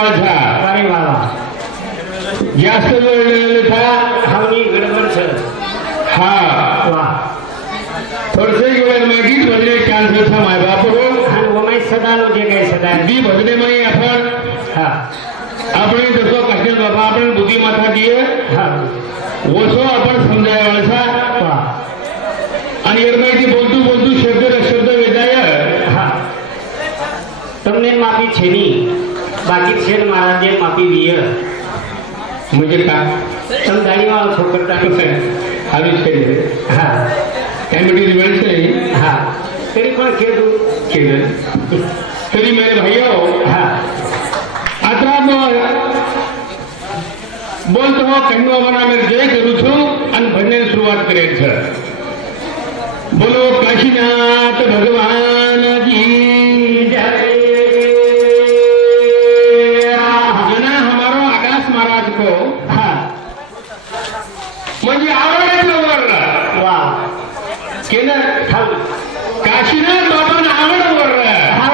वाळसा अरे बाबा जास्त वेळ था हमनी गडबड छ हा वा थोडसे वेळ मागीच भजने चान्स था माय बाप हो आणि वमाई सदालो जे काही सदा दी भजने मध्ये आपण हा આપણે જશો કૃષ્ણ બાબા આપણે બુદ્ધિ માથા દીએ हा ઓછો आपण સમજાય વાળસા वा आणि એરમાઈથી બોલતું બોલતું શબ્દ વેચાય હા તમને માફી છે ની બાકી છે ને મહારાજે માફી દીએ म्हणजे का તમે ગાડીવાળો છો કરતા આવી છે હા काय म्हणजे वेळ છે હા तरी पण खेळू केलं तरी मेरे भाइयों हा आता बोलतो हो कहिनो मना में जय करू છું અને ભજન શરૂઆત કરે છે બોલો કાશીનાથ ભગવાન કી જય जना हमारो आकाश महाराज को हा म्हणजे आवडायचं वर वा केलं हा काशीनाथ बाबांना आवड वर हा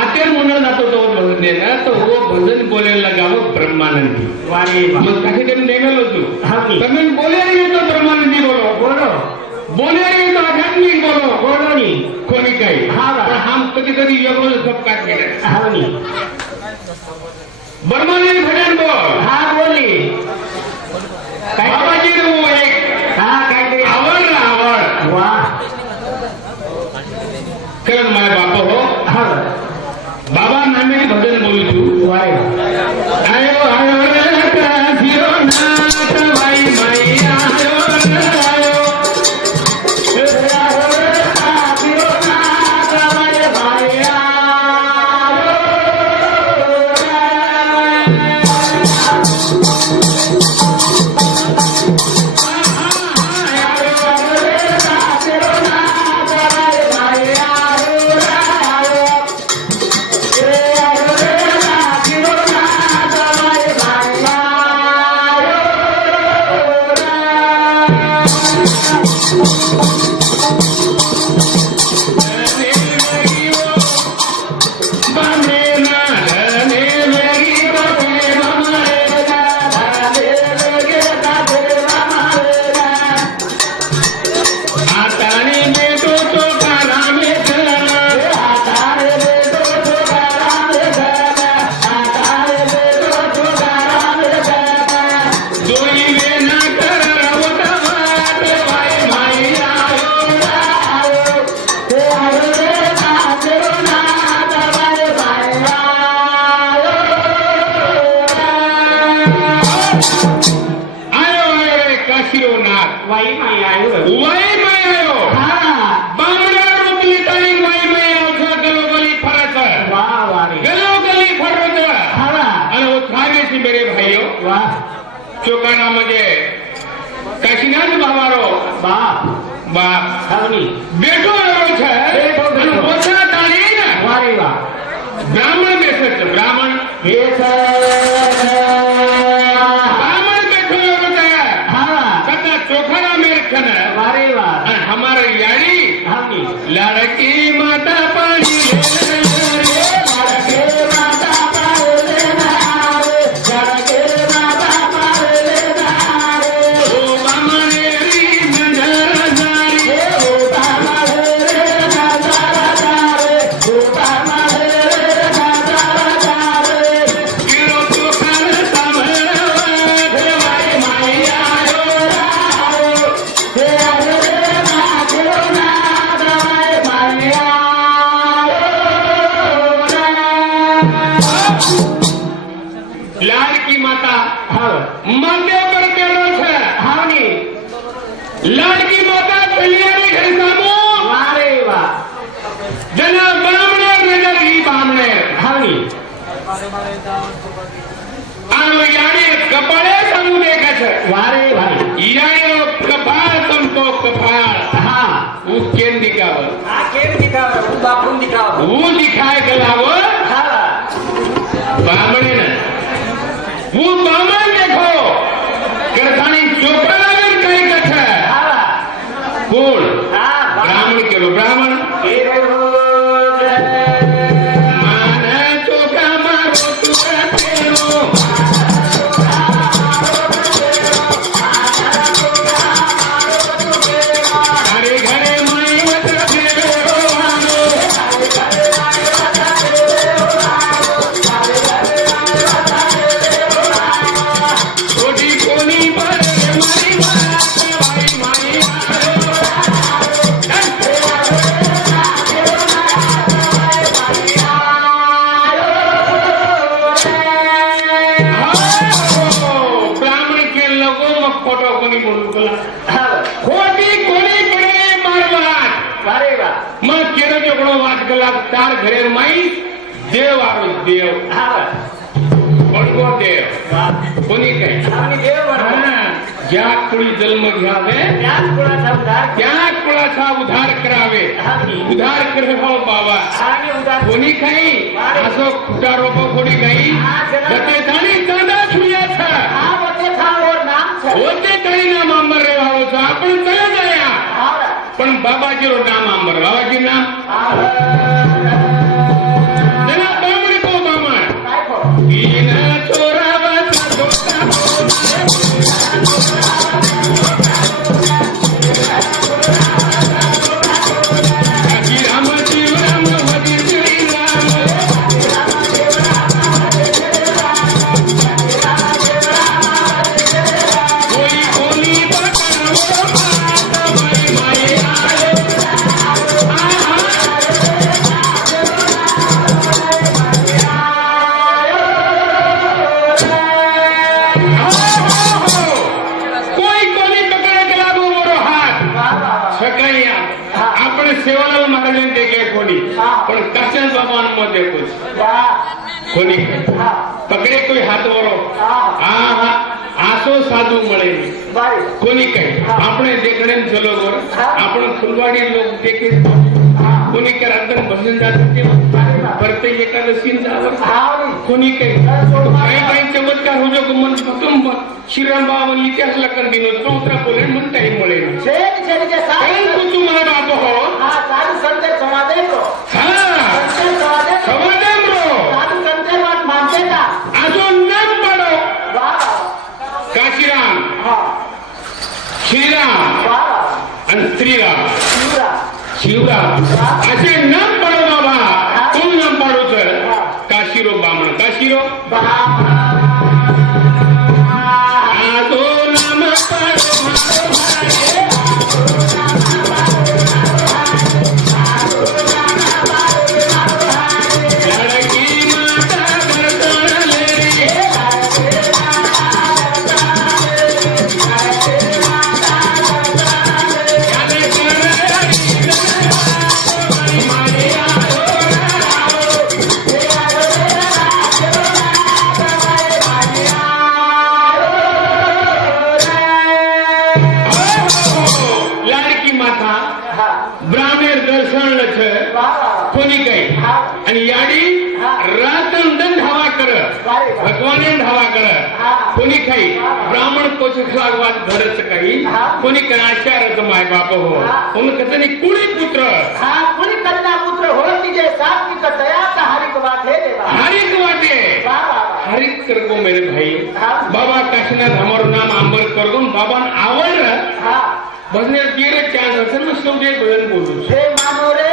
आतेर म्हणून जातो तो भजन ना तो वो भजन बोलायला गावं ब्रह्मानंदी वारे मग काही तरी नेमेल होतो हा की તમે બોલ્યા તો બ્રહ્માનંદી બોલો बोलो बोल्या तो आध्यात्मिक बोलो बोलो नी कोणी काही हा बा. पण हम कधी कधी वेगळं सब काट केलं हा नी ब्रह्मानंदी भजन बोल हा बोली काय बाबाजी नो एक हा काय आवड वा कारण माय बाप हो हा बाबा नामे भजन बोलू तू वारे आयो आयो रे काशियो नाथ बाई माई आयो रे आयो वाई माई आयो वाई माई आयो हा बामणा रोपली ताई वाई माई आवसा गलोगली फरत वा वारे गलोगली फरत हा आणि वो खागे सी मेरे भाइयों वा चोकाना म्हणजे काशीनाथ बाबारो बाप बाप हवनी બેઠો આવ્યો છે બેઠો, બેઠો. અને ઓછા તાળી ને वारे वा બ્રાહ્મણ બેસે છે બ્રાહ્મણ બ્રાહ્મણ બેઠો આવ્યો છે हा કદા ચોખાના મેર છે ને वारे वा અને અમારે યાડી हवनी લાડકી માતા પાણી લે રે जड़के माता पाले नारे जड़के माता पाले नारे ઓ બામણેરી નજર જારી ओ बामारे नजारे ओ बामारे नजारे કિલો ચોખાને સાંભળવા દેવાય માઈ આયો हे रे नाचो ना दवाई माया લાડકી માતા हा મંદિર પર બેઠો છે हावनी લાડકી માતા તૈયારી ઘરે સામો वारे वा જના બામણે નજર ઈ બામણે हावनी આનો યાડી કપાળે સામુ દેખે છે वारे वारे યાડીનો કપાળ તમકો કપાળ हा હું કેમ દિખાવ आ केम दिखाव बापरून दिखाव હું દિખાય ગલાવો हा બામણે ને હું બામણ દેખો કરતાની ચોખા લાગે કઈ કથે हा કોણ हा બ્રાહ્મણ કેલો બ્રાહ્મણ हे માને ચોખા મારો તું तार घरे माई देव आरो देव हा बडगो देव वा कोणी काही आणि देव म्हणा ज्या कुळी जन्म घ्यावे त्याच कुळाचा उद्धार त्या कुळाचा उद्धार करावे उद्धार कर हो बाबा आणि उद्धार कोणी काही असं खुटा रोप कोणी काही जते थाणी चांदा छुयाचा हा वते थावर नाम छ होते काही नाम अंबर रे भावचा आपण चला जाया हा पण बाबाजी रो नाम अंबर बाबाजी नाम त्याला बामणी को बामा काय को इन चोरावाचा दोटा आपण सेवाला महाराजांनी देखील कोणी पण कशाच बाबा मध्ये कोणी पकडे कोई हात वरो आसो साधू મળે कोणी काही આપણે देखणे चलो वर आपण फुलवाडी लोक देखील कोणी कर अंदर भजन जाते प्रत्येक एकादशी जावर कोणी काही काही चमत्कार हो जो मन कुटुंब श्रीराम बाबा इतिहास लखन दिनो तोत्रा बोले म्हणता ही મળે काही कुतु मला बाप हो अजून नाम पाडो काशीराम श्रीराम आणि श्रीराम शिवराम असे नाम पाडो बाबा कोण नाम पाडो तर काशीरो बामण काशीरो आजो नाम पाडो ब्राह्मण दर्शन कोणी काही आणि याडी रातन धावा कर भगवाने धावा कर कोणी काही ब्राह्मण कोचवाद घरच काही कोणी काही आचारच माय बाप हो कोण कसं नाही कुळी पुत्र कुणी कन्या पुत्र हो तिचे सात्विक दयाचा हरिक वाटे हरिक कर गो मेरे भाई बाबा काशीनाथ हमारो नाम अंबर कर गो बाबा आवड भजने तेरे चांस असेल ना शेवटी भजन बोलू हे मानो रे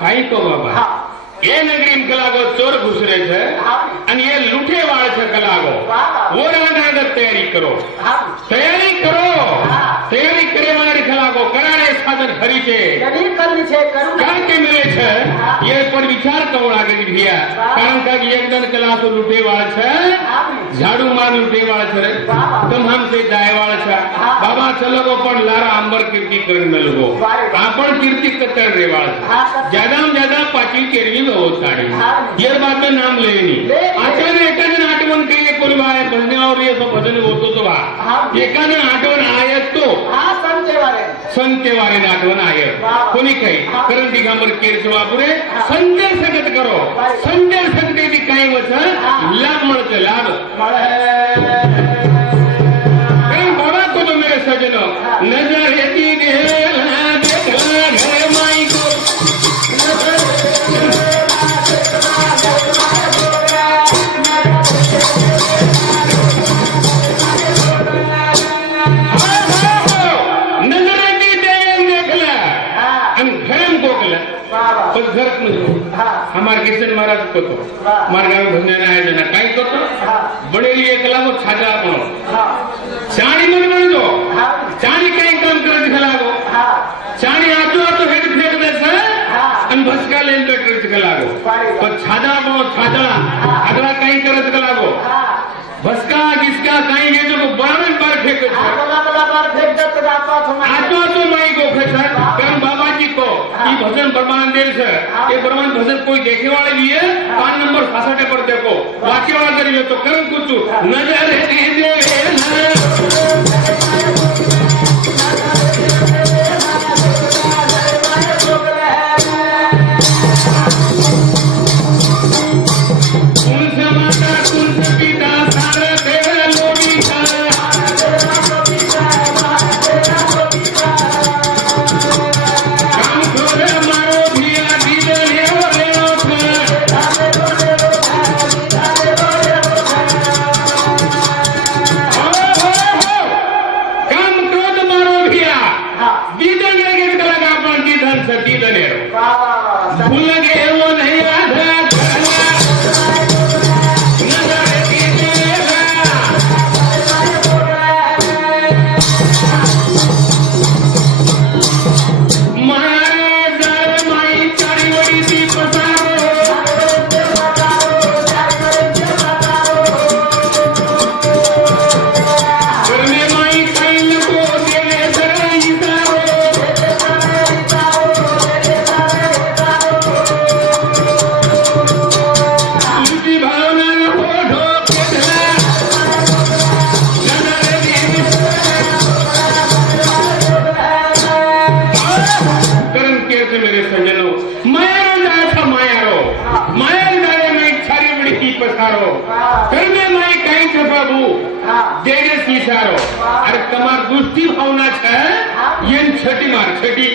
काही तो बाबा ये नगरी में कलागो चोर घुसरे छे અને ये लूठे वाले छे कलागो वो रांधा तैयारी करो तैयारी करे वाले कलागो કરારે સાધન હરી છે કદી કરવી છે કરું કારણ કે મળે છે એ પર વિચાર કરવો લાગે છે ભૈયા કારણ કે એકદમ કલાસો લૂંટે વાળ છે ઝાડુ માર લૂંટે વાળ છે તમામ તે જાય વાળ છે બાબા ચલગો પણ લારા અંબર કીર્તિ કરી મેલગો આપણ કીર્તિ કતર રે વાળ ज्यादा ज्यादा पाची केरवी में होताड़ी ये बात में नाम लेनी आचार्य एकादन आठवण कहिए कोणी बाय भजने और ये सब भजन होतो तो बा एकादन आठवण आयत तो संते वारे आठवण आयत कोणी काही कारण दिगंबर केर वापुरे संते सगत करो संते संते ती काय वच लाभ મળશે लाभ कारण बाबा को तो मेरे सजनो नजर हेती देला देखला घर माई को हमारे किशन महाराज को तो हमारे गाँव भजन आयोजन कहीं को तो बड़ेली एकला वो छाजा को चाणी मन बन दो चाणी कहीं काम कर दिखला गो चाणी आतो आतो हेड फेर दे से अन भस्का लेन पे कर दिखला गो पर छाजा को छाजा अगला कहीं कर दिखला गो भस्का किसका कहीं ये तो बराबर बार फेंक दे आतो आतो माई को फेंक कारण बाबा जी को ये भजन प्रमाण देर से ये प्रमाण भजन कोई देखे वाले भी है 5 नंबर 66 पर देखो वाक्य वाला करिए तो कर्म कुछ नजर दे अरे कमार दृष्टि भावना है ये छठी मार छठी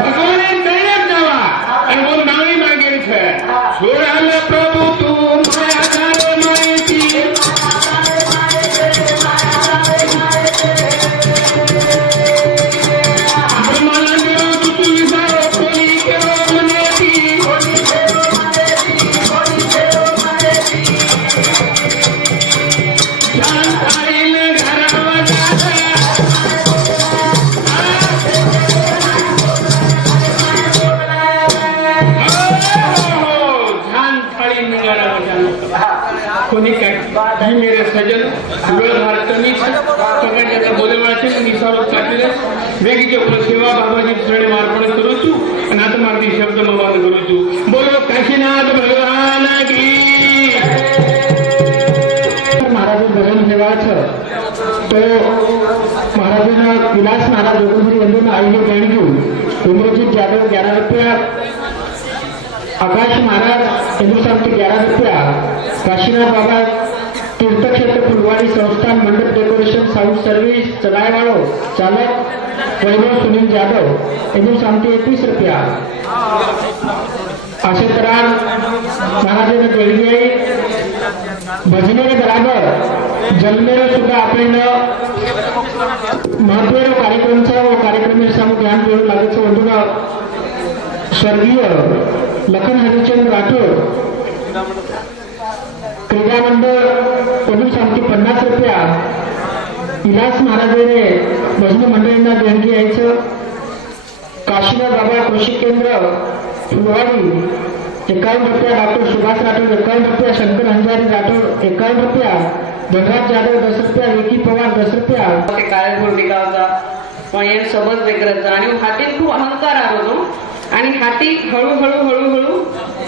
भगवान दया जावा और वो नामी मांगे है छोड़ल प्रभु तू माया जाने माईती ब्रह्मानंद तू विचारो कोई करो मनेती मेरे सजन भारत बोले निसारो वेगी सेवा बाबाजी चरणे मार्पण करू छू અને આ તમારી શબ્દ મવાન કરું છું બોલો કાશીનાથ ભગવાન की महाराज भजन सेवा છે તો મહારાજના વિલાસ મહારાજ જોગુરી વંદન આઈને ગણ્યું ઉમરજીત જાદવ 11 રૂપિયા आकाश महाराज हिंदुस्तान के 11 रुपया काशीनाथ बाबा तीर्थक्षेत्र फुलवाड़ी संस्थान मंडप डेकोरेशन साउंड सर्विस चलाए वालों चालक वैभव सुनील जाधव हिंदुस्तान के 21 रुपया आशेतराम महाराज ने जोड़ी भजने के बराबर जन्मेरो सुद्धा આપણે મહત્વનો કાર્યક્રમ છે वो कार्यक्रम में સામે ધ્યાન દેવું લાગે છે વધુમાં स्वर्गीय लखन हरिचंद राठोड क्रीडा मंडळ पोलीस आमची 50 रुपया विलास महाराजांनी भजनी मंडळींना देणगी यायचं. काशीनाथ बाबा कृषी केंद्र फुलवाडी 51 रुपया, डॉक्टर सुभाष राठोड 51 रुपया, शंकर हंजारी राठोड 51 रुपया, धनराज जाधव 10 रुपया, विकी पवार 10 रुपया. ते काळेपूर टिकावचा पण हे सबज वेगळंच आणि हातीत खूप अहंकार आत होतो आणि हाती हळूहळू हळूहळू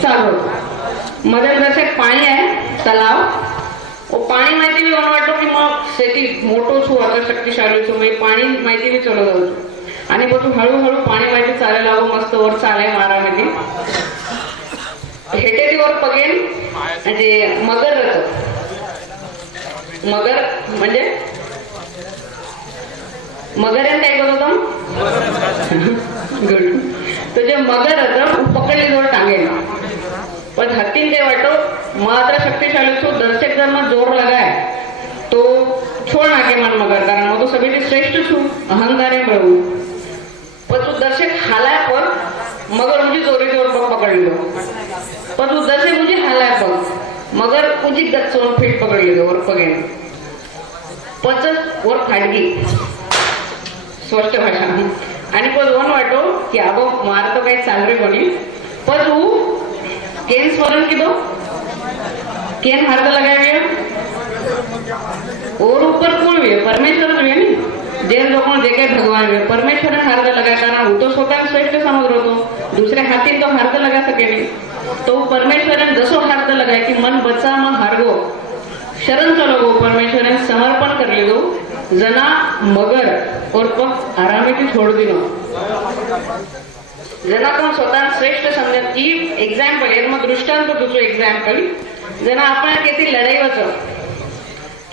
चालू होतो. मध्ये जसे पाणी आहे तलाव पाणी माहिती बी मला वाटतो की मग शेती मोठो छू आता शक्तिशाली छू मी पाणी माहिती बी चलो जाऊ आणि પછી हळूहळू पाणी माहिती चालायला लागो मस्त वर चालाय मारामध्ये हेटेरी वर पगेन म्हणजे मगर मगर म्हणजे मगर काय करत होता गुड तो जे मगर होतं पकडली जोर टांगेल पण हत्तीन काय वाटो मात्र शक्तिशाली छो दर्शक जर मग जोर लगाय तो छोड़ नाके मन मगर कारण वो तो सभी श्रेष्ठ छू अहंकारे बळू पण तू दर्शक हालाय पण मगर मुझे जोरी जोर पकड़ लो पण तू दर्शक मुझे हालाय पण मगर मुझे गच्चोन फिट पकड़ लो वर पगेन पचस वर फाडगी स्पष्ट भाषा आणि पण वन वाटो की आबो मार तो काही चाल रे कोणी पण तू केन स्मरण की दो केन हार्द लगाए और ऊपर कौन हुए परमेश्वर हुए नी जैन लोगों देखे भगवान हुए परमेश्वर हार्द लगा कारण वो तो स्वतः श्रेष्ठ समझ रहो तो दूसरे हाथी तो हार्द लगा सके नहीं तो परमेश्वर जसो हार्द लगाए कि मन बचा मग हारगो शरण चलो गो परमेश्वर समर्पण कर ले दो जना मगर और पग आरामे की छोड़ दिनो जना कोण स्वतः श्रेष्ठ समजत की एक्झाम्पल आहे मग दृष्टांत दुसरं एक्झाम्पल जना आपण किती लढाईचं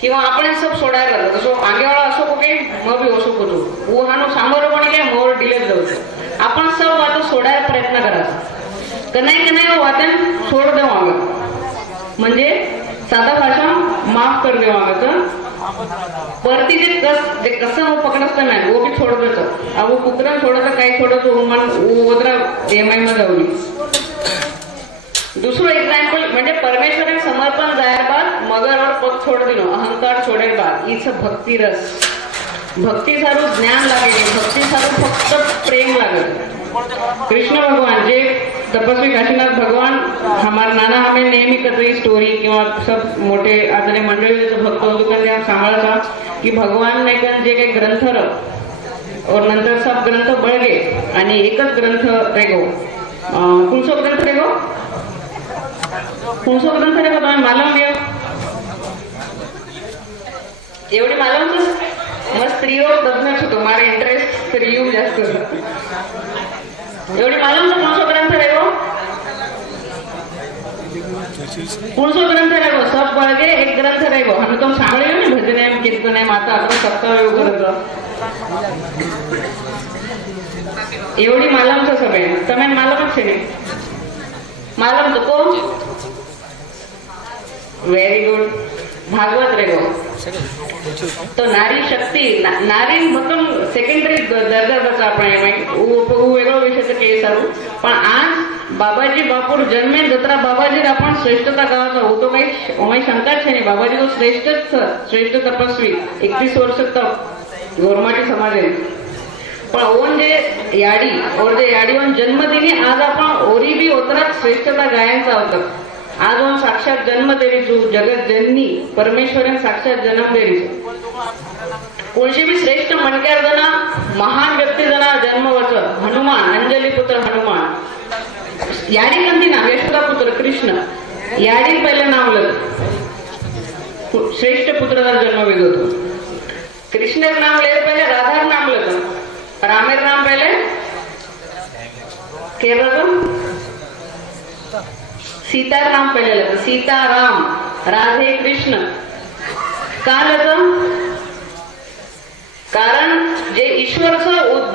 किंवा आपण सब सोडायला जसो आगेवाळा असो कोके मग बी असो करू उहानो सामोरं पण काय मोर डिलेट जाऊ आपण सब वाटो सोडायला प्रयत्न करायचा कनाई वाटण सोड देऊ आगं म्हणजे साधा भाषा माफ कर देऊ आगं परती जे कसं वो पकडत नाही वो भी छोड़ देतो अब वो कुकरा छोड़त काय छोड़त वो मन ओदरा एमआय मध्ये जाऊली दुसरं एक्झाम्पल म्हणजे परमेश्वर समर्पण जायर बाद मगरवर पग छोड़ दिनो अहंकार छोडेल बाद ईच भक्ती रस भक्ती सारू ज्ञान लागेल भक्ती सारू फक्त प्रेम लागेल कृष्ण भगवान जे तपस्वी काशीनाथ भगवान हमारा नाना हमें नेहमी कतई स्टोरी किंवा सब मोठे आदले मंडळी भक्त होतो सांभाळता की भगवान ने कन जे काही ग्रंथ और नंतर सब ग्रंथ बळगे आणि एकच ग्रंथ रेगो कुणसो ग्रंथ रेगो तुम्ही मालूम घ्या एवढी मालूम मग स्त्रीओ तज्ञ छो तुम्हारे इंटरेस्ट स्त्रीओ जास्त एवढी मालूम कुणसो ग्रंथ रेगो कुणसो ग्रंथ रेगो सब बळगे एक ग्रंथ रेगो हम तो सांभळ्यो ने भजने कीर्तने माता आपण सप्ताह योग करतो एवढी मालूम छो सबे તમે માલમ છે ને मालूम तो को वेरी गुड भागवत रेगो तो नारी शक्ती नारी मतलब सेकंडरी दर्जा बचा આપણે वेगळो विषय છે કે સારું પણ आज बाबाजी बापूर जन्मे जत्रा बाबाजी आपण श्रेष्ठता गावाचा होतो काही ओमाई शंका છે ને बाबाजी तो श्रेष्ठ तपस्वी 31 वर्ष तप गोरमाटी समाजे पण ओन जे याडी और जे याडी ओन जन्मदिनी आज आपण ओरी बी उतरात श्रेष्ठता गायांचा होता आज ओन साक्षात जन्म देवी जो जगत जननी परमेश्वरन साक्षात जन्म देवी कोणशी बी श्रेष्ठ मणक्यार जना महान व्यक्ती जना जन्म वच हनुमान अंजली पुत्र हनुमान याडी कंदी नाव यशोदा पुत्र कृष्ण याडी पहिले नाव लग श्रेष्ठ पुत्रचा जन्म वेद होतो कृष्ण नाम ले पहिले राधा नाम लग रामेर नाम पहले केरल सीता नाम पहले लग सीता राम राधे कृष्ण का लग कारण जे ईश्वर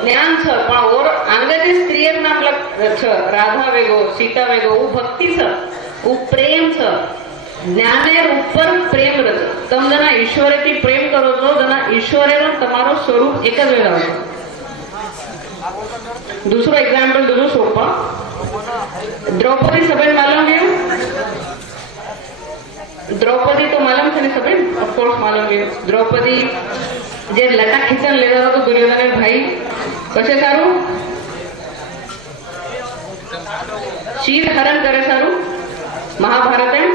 ज्ञान पण और अंगजे स्त्रीयर नाम लग राधा वेगो सीता वेगो वो भक्ति वो प्रेम ज्ञानेर ऊपर प्रेम रच तम जना ईश्वरे थी प्रेम करो तो जना ईश्वरे तमारो स्वरूप एक ज वेळा दूसरो एग्जाम्पल दूसरो सोपा द्रौपदी सभेन मालूम है द्रौपदी तो मालूम थे सभेन ऑफ कोर्स मालूम है द्रौपदी જે લટા ખીચન લેવાનો હતો દુર્યોધન ભાઈ કશે સારું શીર હરણ કરે સારું મહાભારત એમ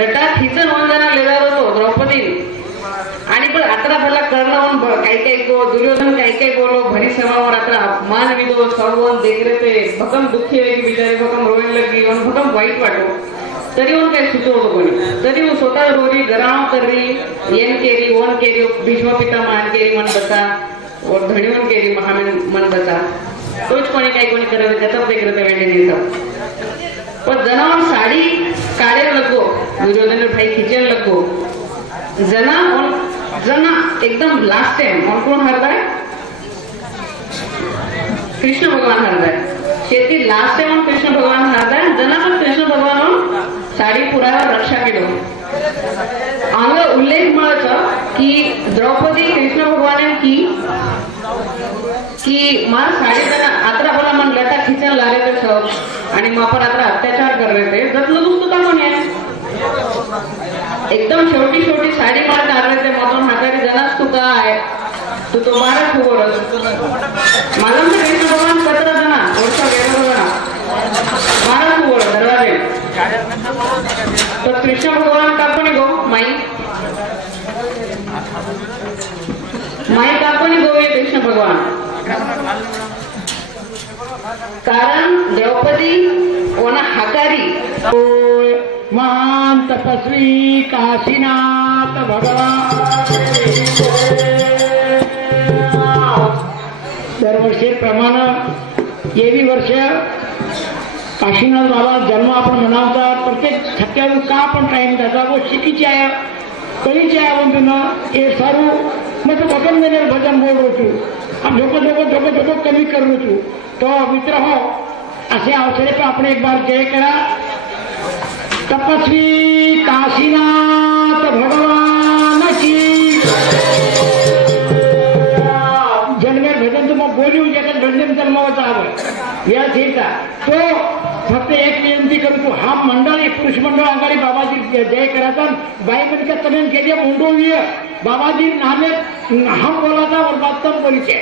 લટા ખીચન વંદના લેવાનો હતો દ્રૌપદી आणि पण आता भला कर्णवन काही काही दुर्योधन काही बोलो भरी समावर आता मान विदो सर्वण देखरे ते भकम दुःखी आहे की बिचारे भकम रोयला लगी वन भकम वाईट वाटो तरी वन काही सुचवतो कोणी तरी वन स्वतः रोरी गराव कररी येन carry one carry Bhishma Pitamah carry मन बचा और धणीवन केरी महामन मन बचा तोच कोणी काही कोणी करत गतप देखरे ते वेंडे नाही पण जनावर साडी काढेल लगो दुर्योधन भाई खिचेल लगो जना एकदम लास्ट टाइम और कौन हारता है कृष्ण भगवान हारता है शेती लास्ट टाइम कृष्ण भगवान हारता है जना पण कृष्ण भगवान साडी पुरावर रक्षा केलो अंग उल्लेख मिळाचा की द्रौपदी कृष्ण भगवान की मार साडी जना आत्रा बोला मन लटा खिचन लागे ते सब आणि मापर आत्रा अत्याचार कर रहे थे जतलं दुसतं का म्हणे एकदम शेवटी साडी मार काढले ते मधून हातारी जनाच तू काय तू तो बारा खबर मला म्हणजे कृष्ण भगवान कचरा जना वर्षा गेलो जना बारा खबर दरवाजे तर कृष्ण भगवान कापणी गो माई कापणी गो ये कृष्ण भगवान कारण द्रौपदी ओना हाकारी महान तपस्वी काशीनाथ भगवान दरवर्षीप्रमाणे येवी वर्ष काशीनाथ बाबा जन्म आपण मनावतात प्रत्येक थक्क्यावर का आपण टाइम त्याचा वो शिकीची आहे कळीची आहे म्हणून हे सारू मग भजन मेले भजन बोल होतो हम झोको कमी करू होतो तो मित्र हो असे अवसरे पण आपण एक बार जय करा तपस्वी काशीनाथ भगवान की जन्मेर भजन तुम्हाला बोलू ज्याच्यात भजन जन्मावाचा हवं या ठीक तो फक्त एक विनंती करतो हा मंडळ पुरुष मंडळ आघाडी बाबाजी जय करायचा बाई म्हणजे तमेन के लिए मुंडोवी बाबाजी नामे हम बोलाता और बात तब बोली के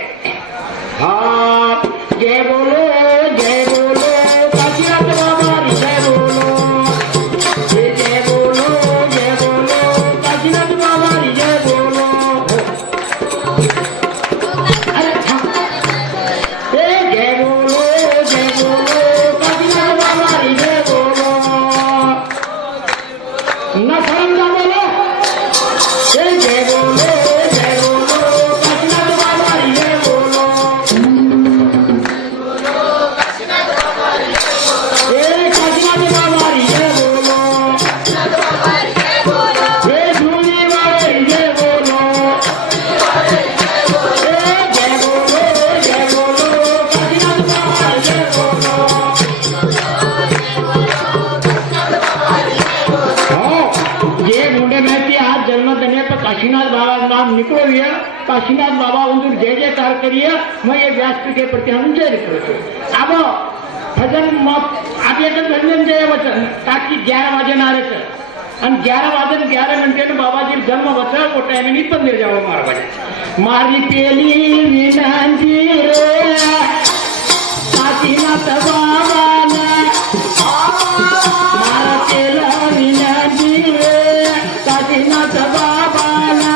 हाँ जय बोलो काशीनाथ बाबा जय बोलो काशीनाथ बाबा जय बोलो अरे जय बोलो काशीनाथ बाबा जय बोलो न फरंगा बोलो जय बोलो काशीनाथ बाबा जय बोलो काशीनाथ बाबा जय बोलो काशीनाथ बाबा नाम निकलो काशीनाथ बाबा उंदूर जय जयकार करिए मैं ये व्यासपीठे प्रति हम जय करतो अब भजन आप एक भजन जय वचन ताकि 11 बजे ना रहे અને 11 मिनटे बाबाजी जन्म वचा वो टाइम नहीं पंदर जाओ मार बने मारी पेली विनंती रे काशीनाथ बाबा ने मारा पेला विनंती रे काशीनाथ बाबा ने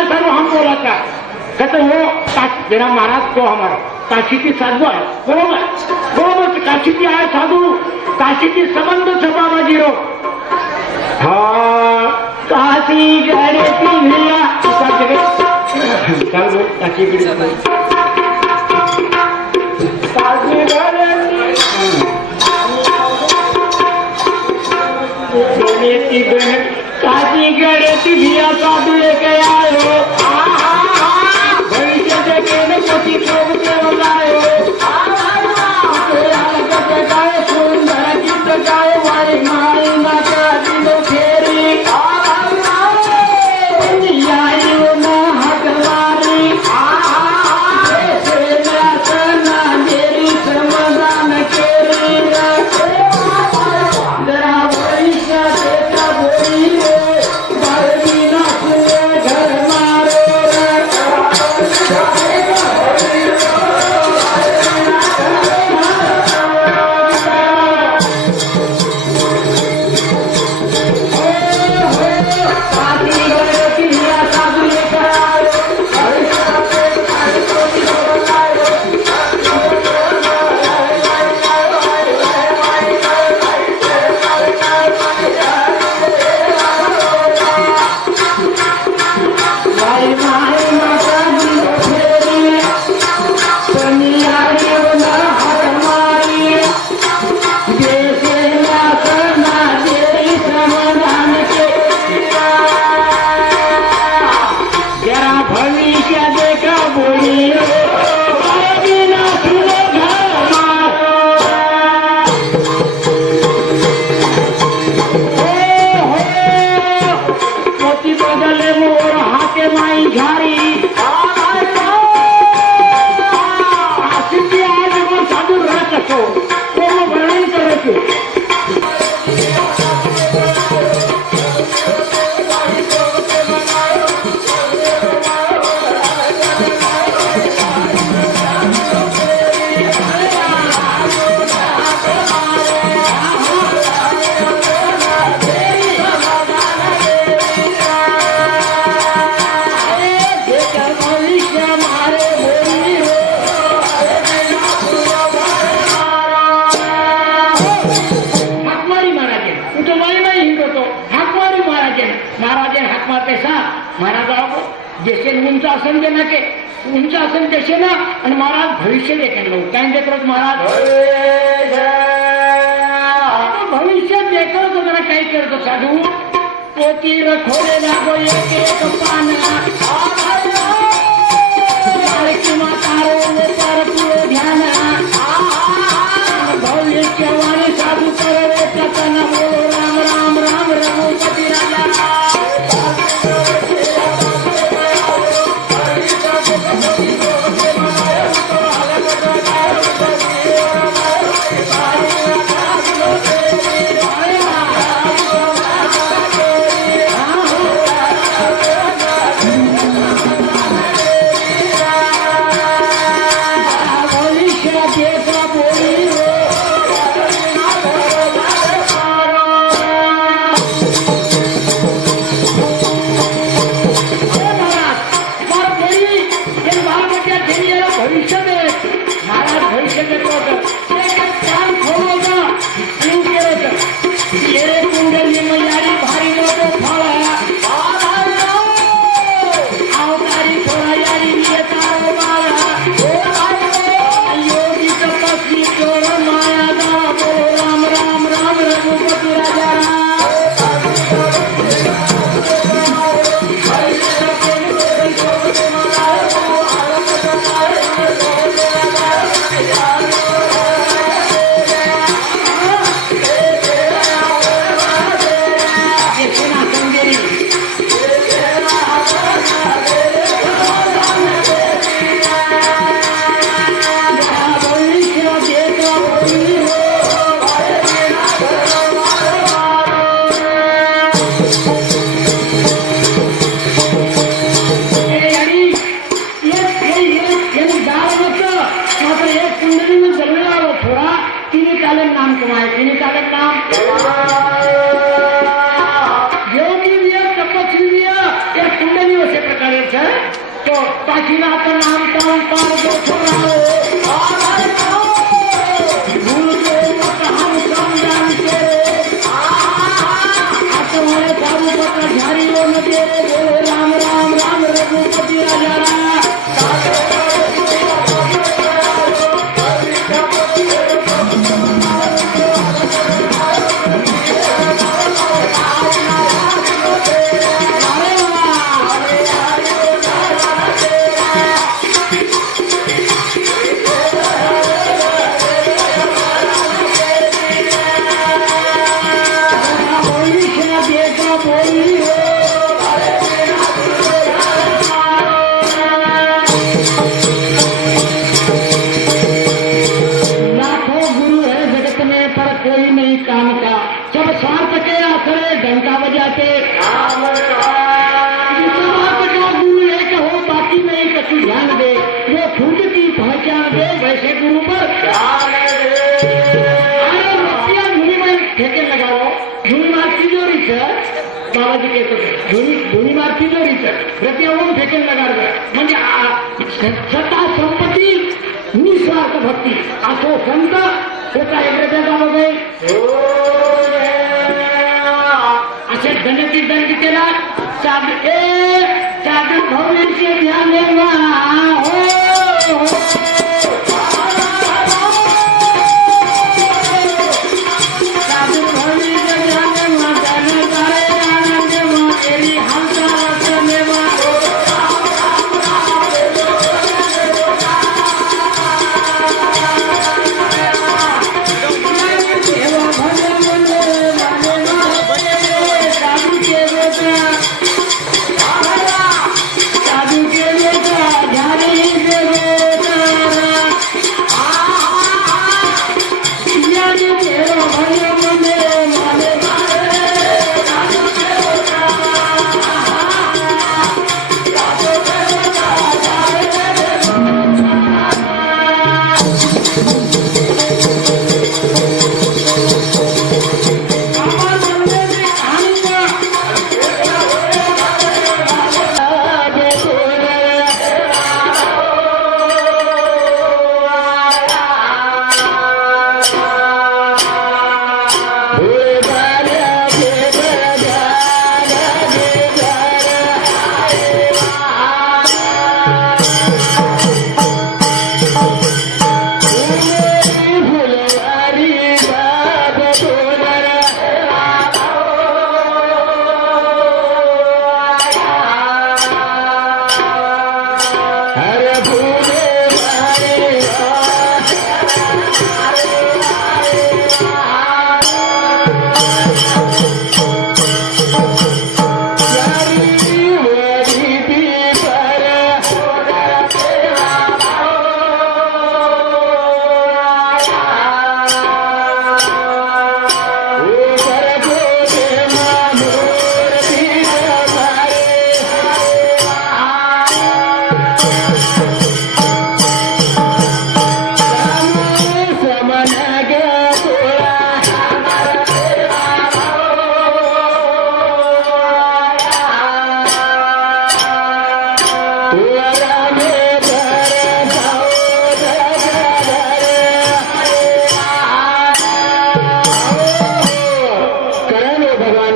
है सर वो हम बोला था कहते वो मेरा महाराज तो हमारा काशी की साधू आहे बरोबर बरोबर काशीची आहे साधू काशीची संबंध छ बाबाजीरो हा काशी गडती भिया चल काशी गडती काशी गडती काशी गडती भिया साधू लेके आयो भविष्य देखे न पति प्रभु के बनायो गाय सुंदर गीत गाय वाली माई माता दिलो फेरी आई न हकलारी मेरी समाधान केरी जरा भविष्य देखा बोली घर मारो जैसे उनचं आसन देना के उनचं आसन देशे ना आणि महाराज भविष्य देखे लोग काय देत महाराज भविष्य देखत जरा काय करतो साधू पोती रखोडे लागो एक एक पाना ध्यान भविष्य वाणी साधू करे कथन बोलो राम राम राम रघुपती राजा तो काशीनाथ नाम तम पार दो छोड़ाओ भूल गए मत हम समझान के तुम्हारे साधु पत्र झाड़ियों में दे बोले राम राम राम रघुपति राजा धुनीमार तिजोरीचं प्रत्येक फेकेल लगाडलं म्हणजे सत्ता संपत्ती निस्वार्थ भक्ती असो संत त्याचा एकदा झालं काही असे दंडकी दंड केला चादर भवनांचे ध्यान देवा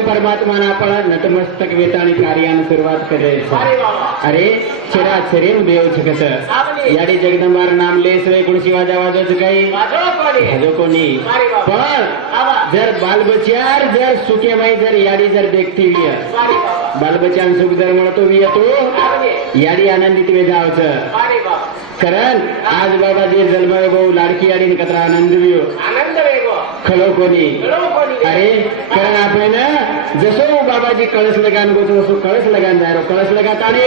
પરમાત્માના પણ નતમસ્તક વેતાની કાર્યાની શરૂઆત કરે છે અરે છેરા છેરેમ દેવ જગત યાડી જગદંબાર નામ લે છે કોણ શિવા જવા દો છે કઈ હજો કોની પણ જર બાલ બચ્યાર જર સુકે ભાઈ જર યાડી જર દેખતી વિય બાલ બચ્યાન સુખ જર મળતો વિય તો યાડી આનંદિત વે જાવ છે કરણ આજ બાબાજી જન્માયો બહુ લાડકી યાડીને કતરા આનંદ વિયો ખલો કોની अरे कारण આપણે ને જસો બાબાજી કળશ લગાન ગોતો સो કળશ લગાન જાય કળશ લગાતા ને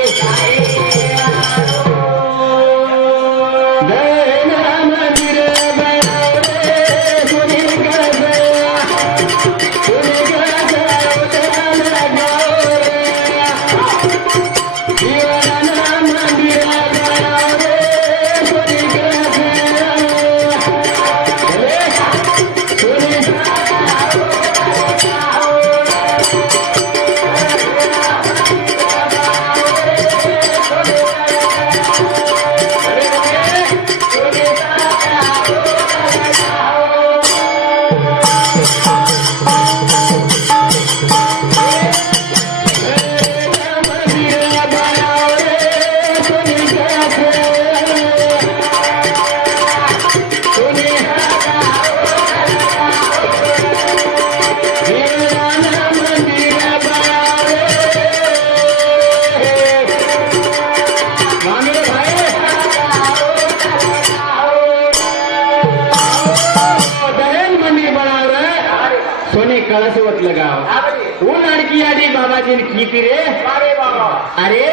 वो लड़की आदि बाबाजी ने की थी रे। अरे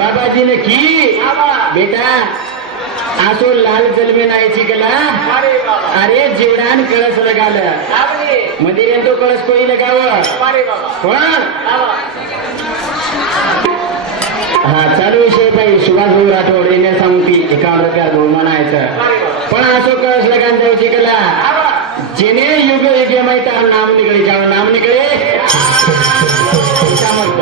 बाबाजी ने की बेटा आसो लाल जल में नायची कला। अरे जीवडान कळस लगाल मंदिर तो कळस कोई लगाव कोण हा चालू विषय भाई सुभाषभाऊ राठोड यांना सांगू की 51 रुपयात बहुमान आहे पण असो कळस लगान द्यायची कला जेने युग युगे माहित नाम निकळे जाव नाम निकळे समर्थ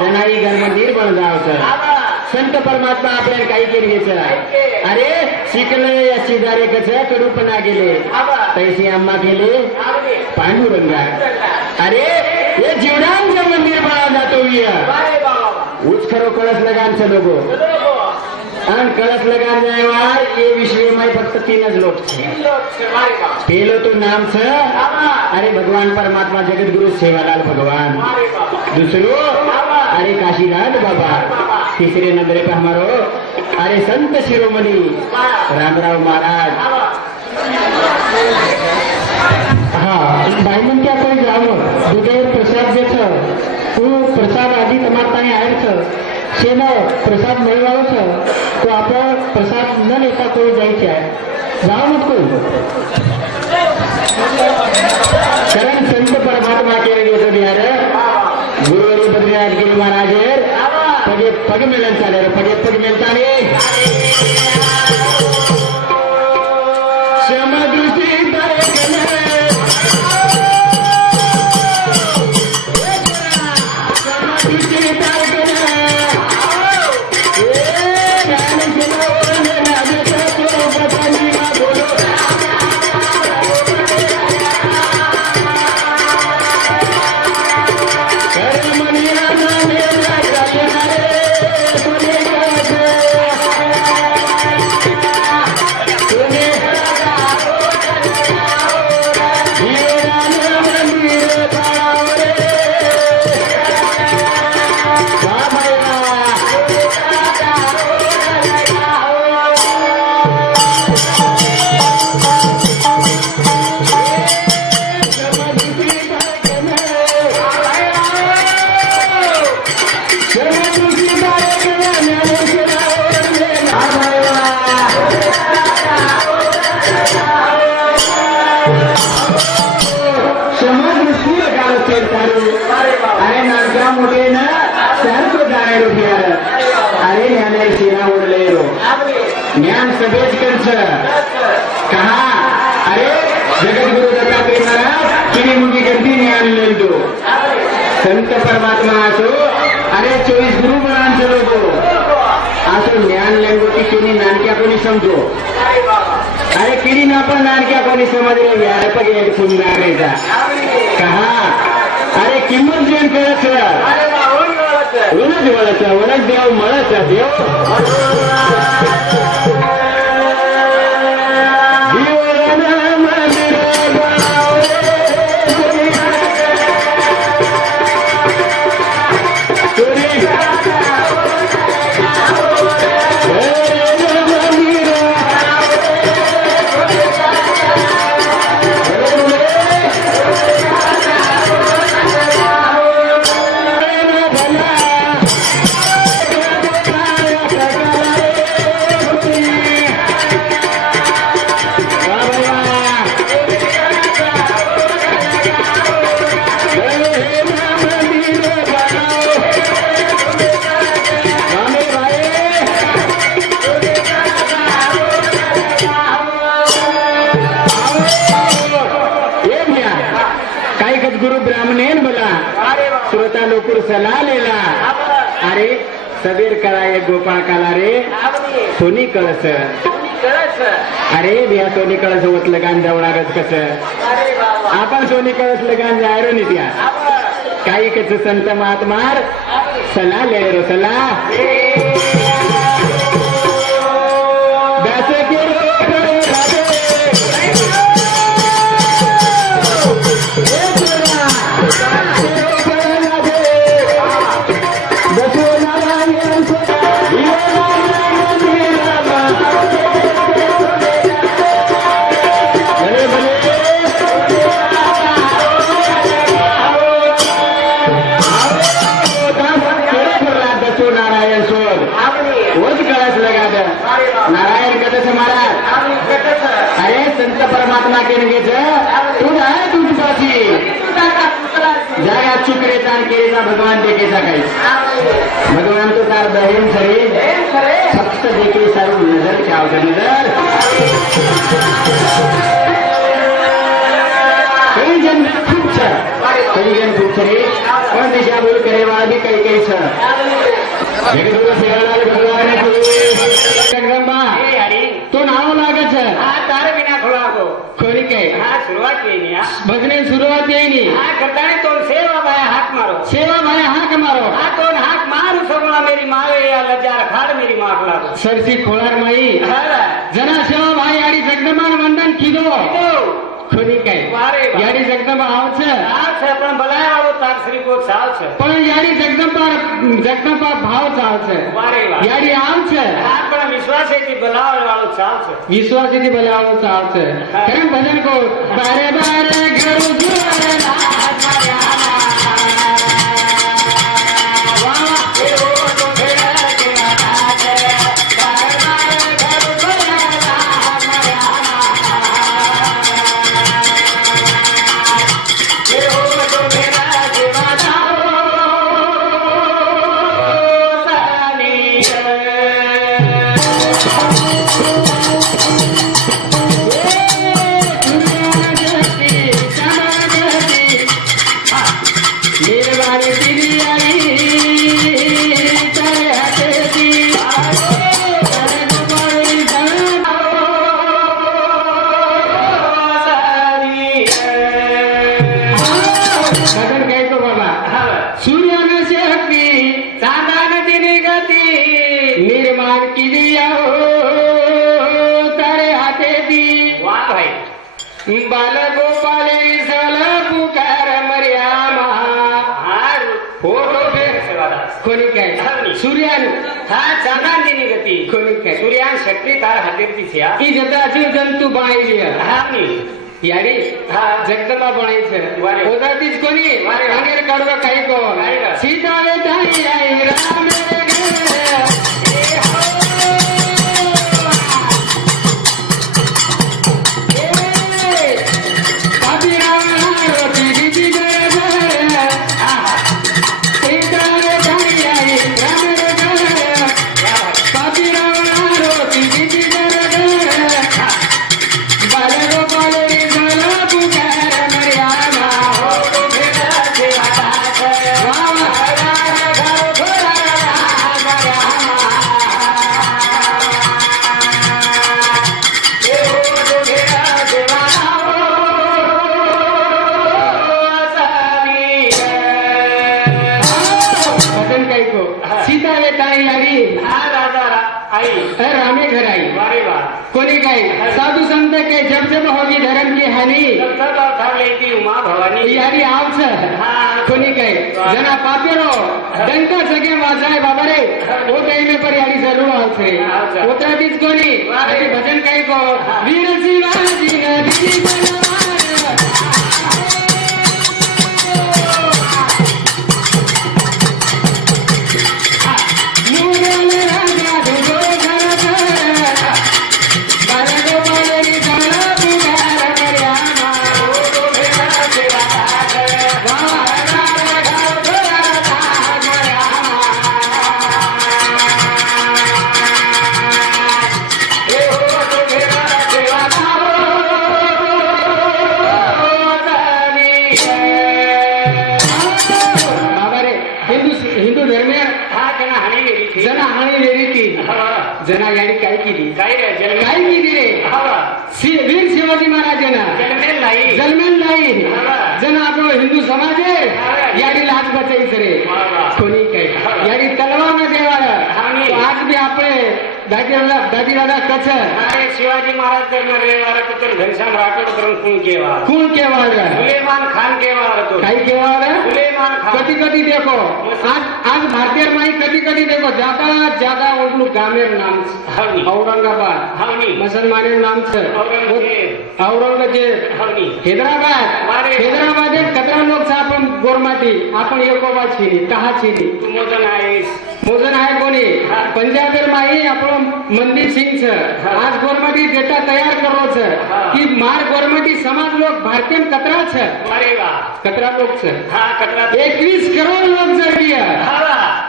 जनाई घर मंदिर बन जावचं संत परमात्मा आपल्याला काही केली अरे शिकलं या शेजारे कसं कडूपणा गेले तैसे आम्हा गेले पांडुरंगा अरे हे जीवनांचं मंदिर बना जातो उच खरो कळस लगानचं लोगो आणि कळस लगान जायवार ये विश्व में फक्त 3 लोग पेलो तो नाम छ अरे भगवान परमात्मा जगत गुरु सेवालाल भगवान दूसरो अरे काशीनाथ बाबा तीसरे नंबर पे हमारो अरे संत शिरोमणि रामराव महाराज हा डायमंड क्या कोई ग्राम दुधेर प्रसाद जे छ तो प्रसाद आदि તમારા ત્યાં આવે છે શેનો પ્રસાદ મેળવાયો છે તો આપણે પ્રસાદ ન લેતા કોઈ જાય છે જાઓ મત કોઈ कारण संत परमात्मा के यार गुरुवारी बद्रीनाथ गिरी महाराज पगे पग मिलन चाले पगे पग मिलता अरे नाटका मोठे ना त्यात जाणारो अरे ज्ञाने सीना उडलेलो ज्ञान सभेच करच कहा अरे जगद्गुरु दत्तात्रय महाराज किनी मुगी गर्दी ज्ञान लेतो संत परमात्मा असो अरे 24 गुरु बनांचे लोगो असो ज्ञान लेंगो की किनी नानक्या कोणी समजो अरे किनी ना पण नानक्या कोणी समजले यार पगे पुन्हा रेजा कहा अरे किंमत देण कळत ओळख देव मळत लोकुर सला लेला अरे सबीर करा एक गोपाळ काला रे सोनी कळस अरे बिया सोनी कळस होत लगान जावणारच कस आपण सोनी कळस लगान जायरो नाही त्या काही कच संत महात्मार सला ले रो सला नारायण कदस महाराज अरे संत परमात्मा केनगेच तू आहे तुमची जागा चुकरेचा केलेचा भगवान देखेचा काही भगवान तो तार बहीण सरी फक्त देखे सारू नजर क्या होता नजर कई जन खूप छ कई जन खूप छे पण दिशा बोल करे वाला भी कई कई छ जगदगुरु सेवालाल भगवान जगदंबा तो नाव लागत है तारे बिना खोला को खोली काय सुरुवात येईनी भजने सुरुवात येईनी करता है तो सेवा भाई हाथ मारो सेवा भाई हाक मारो तो हाथ मारू सगळा मेरी मावे या लजार खाड मेरी माख लागो सरसी खोलार माई जना सेवा भाई याडी जगदंबान वंदन कीधो खोली काय याडी जगदंबा आवछ पण बलाय वाળો તાર શ્રી કો સાવ છે પણ યાડી જગદંબા ભાવ ચાલ છે વારે વાહ યાડી આવ છે પણ વિશ્વાસ છે કે બલાવળ વાળો ચાલ છે વિશ્વાસથી બલાવો ચાલ છે કેમ ભજન કો બારે બારે ઘર જોરે बाल गोपाले सल पुकार मर्यामा फोटो कोणी काय सूर्यान हा चांदानी गती कोणी काय सूर्यान शक्ती तार हातीरती છે ઈ જતા જીવ જંતુ બાઈ હા ની यारी हा जगदंबा बनायचं ओदातीच कोणी अंगेर काढवा काही कोण सीता रे ताई आई राम रे रामे घर आई कोणी काय साधू संत के जब जब होगी धर्म की हानी उमा भवानी यारी आवच कोणी काय जना पापेरो डंका सगळे वाजाय बाबा रे वो टाइम पर यारी जरूर आवছে ओत्रातीच कोणी भजन काय को वीर शिवाजी नदी रे हा वीर शिवाजी महाराजांना जन्मेल नाही जन्मेल नाही हा. जण आपलो हिंदू समाज आहे याडी लाज बचायचं रे हा. कोणी काय याडी तलवार न देवाला आणि- तो आज भी આપણે દાદીવાડા કચ્છ अरे शिवाजी महाराज जन्म रेवार पुत्र घनश्याम राठोड करून कोण केवा કોણ કહેવાય सुलेमान खान केवा હતો કઈ કહેવાય सुलेमान खान कधी कधी देखो आज भारतीय माई कधी कधी देखो जाता जाता उठલું ગામેર નામ છે हवनी औरंगाबाद हवनी मुसलमाने नाम છે औरंगजेब औरंगजेब हवनी हैदराबाद अरे. हैदराबाद कतरा लोक છે आपण गोरमाटी आपण एकोबा છીએ कहा છીએ तू मोजन आहेस मोजन आहे कोणी पंजाबेर माई આપણો મંદિર સિંહ છે આજ ગોરમાટી ડેટા તૈયાર કરવો છે કે માર ગોરમાટી સમાજ લોક ભારતીય કતરા છે अरे वा કતરા લોક છે हा कटरा 21 करोड लोक जगीय हा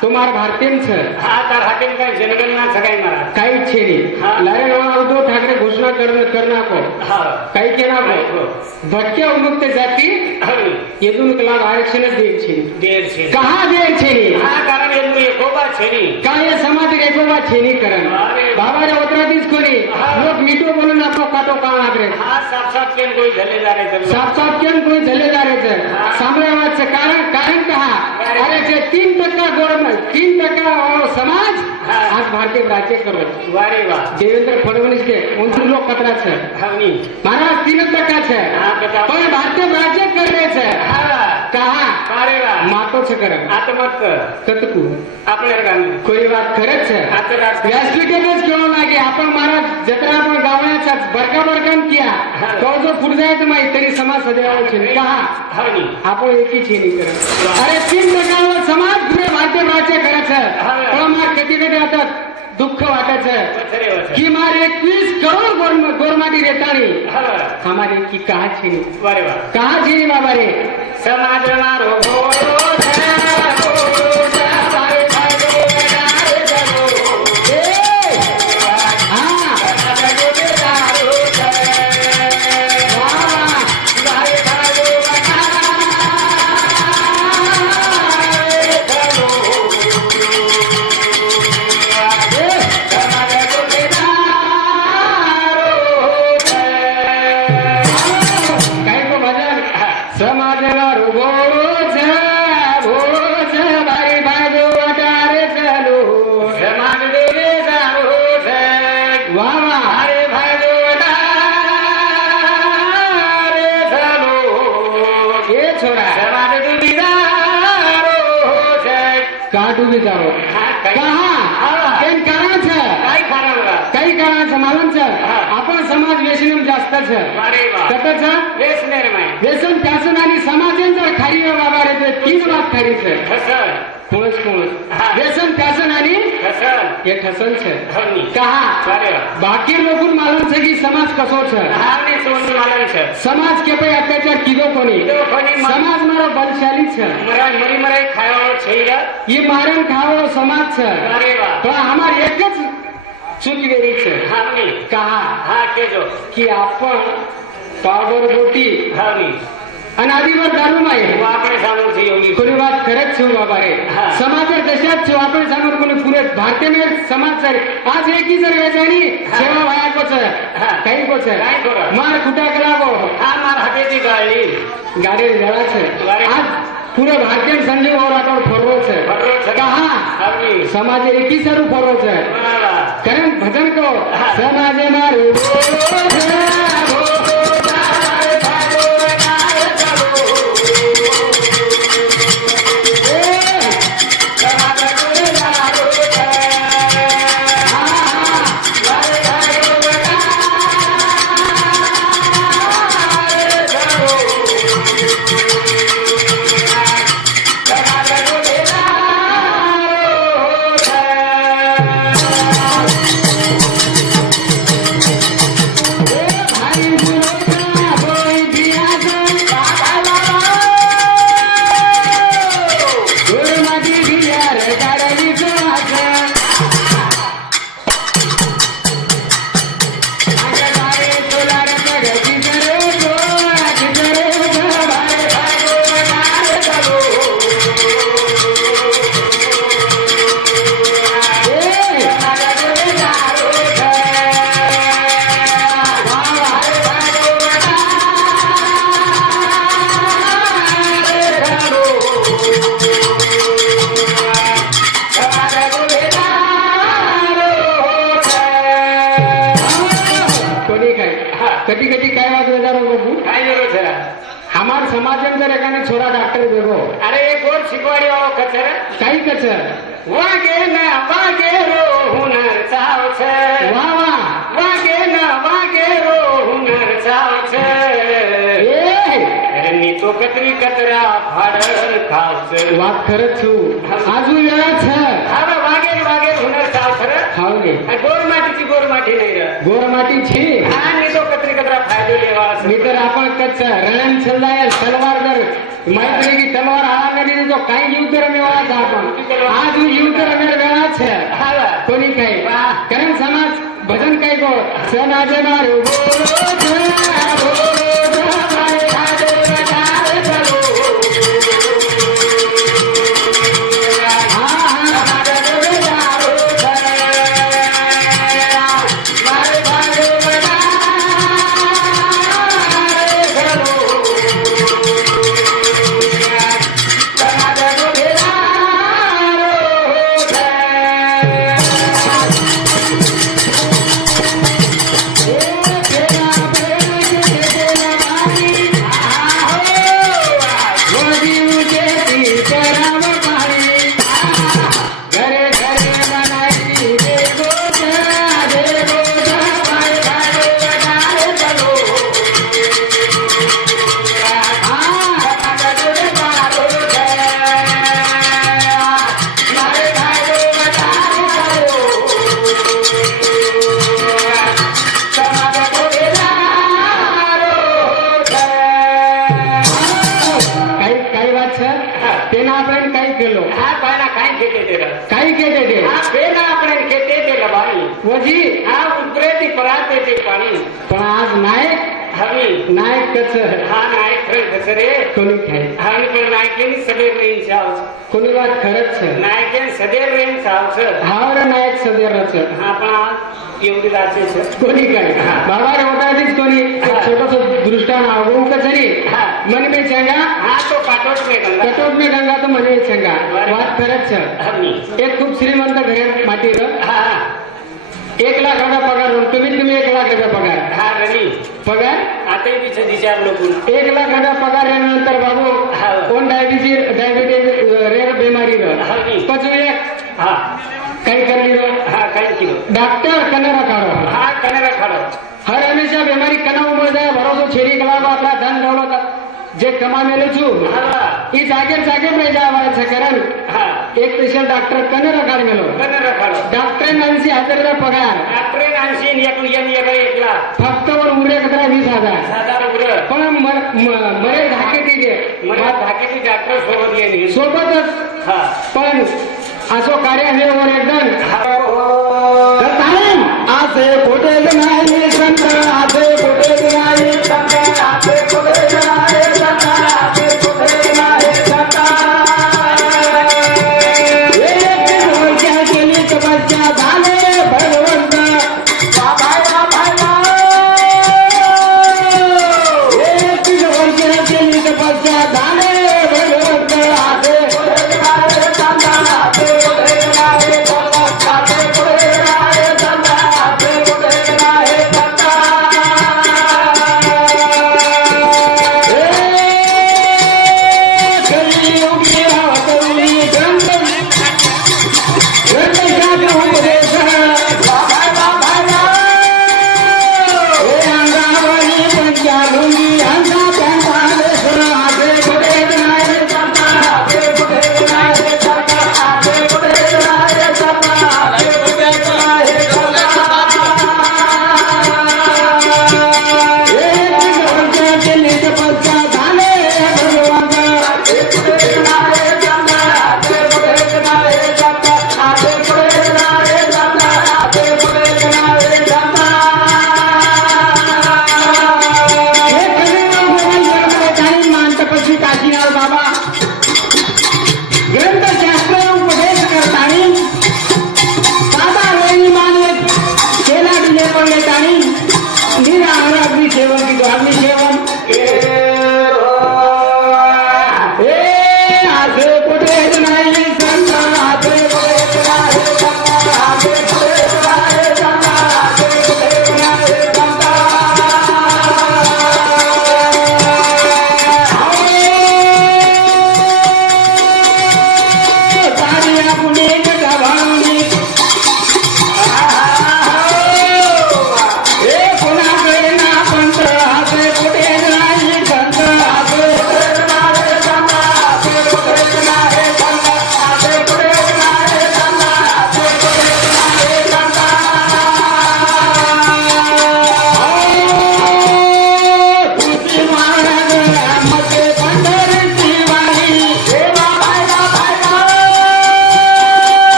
तुम्हार भारतीय છે हा तर हातीन काय जनगणना सगळी मारा काही છે નહીં હા. લારે ઉद्धव ठाकरे घोषणा करना को हा काही केला नाही को को. भटक्या उन्मुक्त जाती हवनी येदून कलाक आरक्षणच देत છે देर छे कहा देत છે हा कारण एનું एकोबा છે ની काय हे समाज एकोबा છે નહીં करण अरे. बाबारे उतरातीच कोणी हा. लोक मिठो बोलून आपलो काटो काळ आगरे हा साक्षात केन कोई झलेदार आहे तर साफ साफ केन कोणी झल्लेदारे છે સાંભળવા છે કારણ कहा अरे जे 3% गवर्नमेंट 3% वाळो समाज हा. आज भारतीय राज्य करो वारे वा देवेंद्र फडणवीस के 29 लोक कतरा છે हवनी महाराज 3% છે हा कथा પણ ભારતીય રાજ્ય કરે છે हा कहा अरे वा मातो છે કરે आत्महत कतकू आपल्या गाणी કોઈ વાત ખરે જ છે आता राष्ट्र व्यासपीठातच केवळ लागे आपण महाराज जत्रा आपण गावण्याचा बरकाम किया तो जो पुढे जायचं माहिती तरी समाज सदैव છે कहा हवनी आपण एकी છે નહીં કરે अरे 3% समाज पुरे भारतीय राज्य કરે છે પણ માર कधी कधी आता दुःख वाटत છે वसरे वसरे की मार 21 करोड गोरमाटी रेताणी हा हमारी की कहा છે નહીં वारे वा कहा છે નહીં बाबा रे समाज मारो घोडो છે समाजला रुगोळो छ भोज बाई बाजू वाटारे चालू समाज देवे जारो છે वा वा अरे भाजो रे झालो ए छोरा समाज देवी जारो છે काट उभी जावो हा, काय? कहा हा. केन कारण छ काय कारण वा काही कारण छ मालूम छ हा. आपण समाज व्यसनम जास्त छ अरे वा कत छ वेस निर्माण व्यसन त्यासन आणि समाजन जर खाली बाबा रे ते तीन बात खाली छ ठसन कोणच हा. व्यसन त्यासन आणि ठसन हे ठसन छ हवनी कहा अरे वा बाकी लोगों मालूम छ की समाज कसो छ हावने सोन मालन છે समाज के पे अत्याचार कीधो कोनी તો કોની समाज मारो बलशाली छ મરા મરી મરાઈ ખાયો છે રે ये मारण खावो समाज छ अरे वा तो हमार एकच चुकवेरी छ हावनी कहा हा केजो की आपण पावडर बोटी हावनी अनादिवर दारू माय હું આપણે સામું છે એવની कोणी बात खरंच छो बाबा रे हा. समाजर दशात छो आपण समोर कोणी पुरे भारतीय में समाज छ आज एक ही जर वेचानी हा. सेवा वाया को छ हा. काही को छ काही को. मार खुटा कलागो હા માર હાથેથી ગાળી गाडी जळा छ गाडी. आज पूरे भारतीय संजय होराटोर फरવો છે ફરવો છે कहा હાવની समाज एकी सारू फरવો છે બરાબર कारण भजन को हा. समाजे मारू कटी कटी काय बात वेदारो बाबू काय जरूर છે हमार समाज अंदर एकाने छोरा डॉक्टर भेगो अरे एक और शिकवाडी वाળો કચર काही कचर વાગે ન વાગે રો હુનર ચાવ છે वा वा વાગે ન વાગે રો હુનર ચાવ છે ए એની તો કતરી કતરા ફાડર ખાવ છે વાત खरंच છું આજુ वेळा છે હવે વાગે ને વાગે હુનર ચાવ છે ખાવગે ગોર માટી ગોર માટી નહીં રહે गोर माटी छी હા ની તો કતરી કતરા ફાયદો લેવા છે मित्र आपण कच्च रण छंदाय तलवार जर मैत्री की तलवार आळा करी तो काही युद्ध रमेवाचा आपण आज युद्ध रमेर वेळा છે હા कोणी काही कारण समाज भजन काही गो सनाज मारो તેના આપણે કઈ કેલો હા પાના કાઈ ખેતે તે રહે કઈ કેતે દે હા પેલા આપણે ખેતે તે લબાણી વજી હા ઉતરેતી પરાતે તે પાણી પણ આજ નાયક હવે નાયક કચ્छ હા નાયક ખરે દસરે कोणी खाय હા ની પણ નાયકેની સદેવ રેન ચાવ कोणी વાત खरंच છે નાયકેન સદેવ રેન ચાવ છે हावर नायक सदैव છે હા પણ एवढी राज्य છે कोणी काय बाबा होताच कोणी छोटस दृष्टान आवू कचरी मन में चंगा હા તો પાટોટ મે ગંગા कटोट में गंगा तो मने चंगा વાત खरंच છે हमी एक खूप श्रीमंत घरे माती હા 1 लाख रुपया पगार तुम्ही 1 लाख रुपया पगार હા रवी पगार आता बी છે વિચાર લોકો 1 लाख रुपया पगार यानंतर बाबू कोण डायबिटीज रेर बीमारी हमी पचू एक હા काही करली હા કઈ કીધું डॉक्टर कनरा काढो હા કનેરા ખાડો हर हमेशा बीमारी कना उमर जाए भरोसो छेड़ी कलावा अपना धन दौलत जे कमामेलो छू હા ई जागे जागे में जावा છે कारण હા एक स्पेशल डॉक्टर कनरा काढमेलो કનેરા ખાડો डॉक्टर 80,000 पगार આપણે નાનસી એક યન એકલા फक्त वर उरे कतरा 20,000 સાધારણ ઉર पण मरे धाकेटी दे मला धाकेची डॉक्टर सोबत येणे सोबतच हा पण असो कार्य हे वर एकदम कारण आसे पोटे नाही संत आसे पोटे नाही संत आसे पोटे नाही संत आसे पोटे नाही संत एक वर्षा केली तपस्या झाले भगवंत एक वर्षा केली तपस्या झाले भगवंत आसे पोटे नाही संत आसे पोटे नाही संत आसे पोटे नाही संत आसे पोटे नाही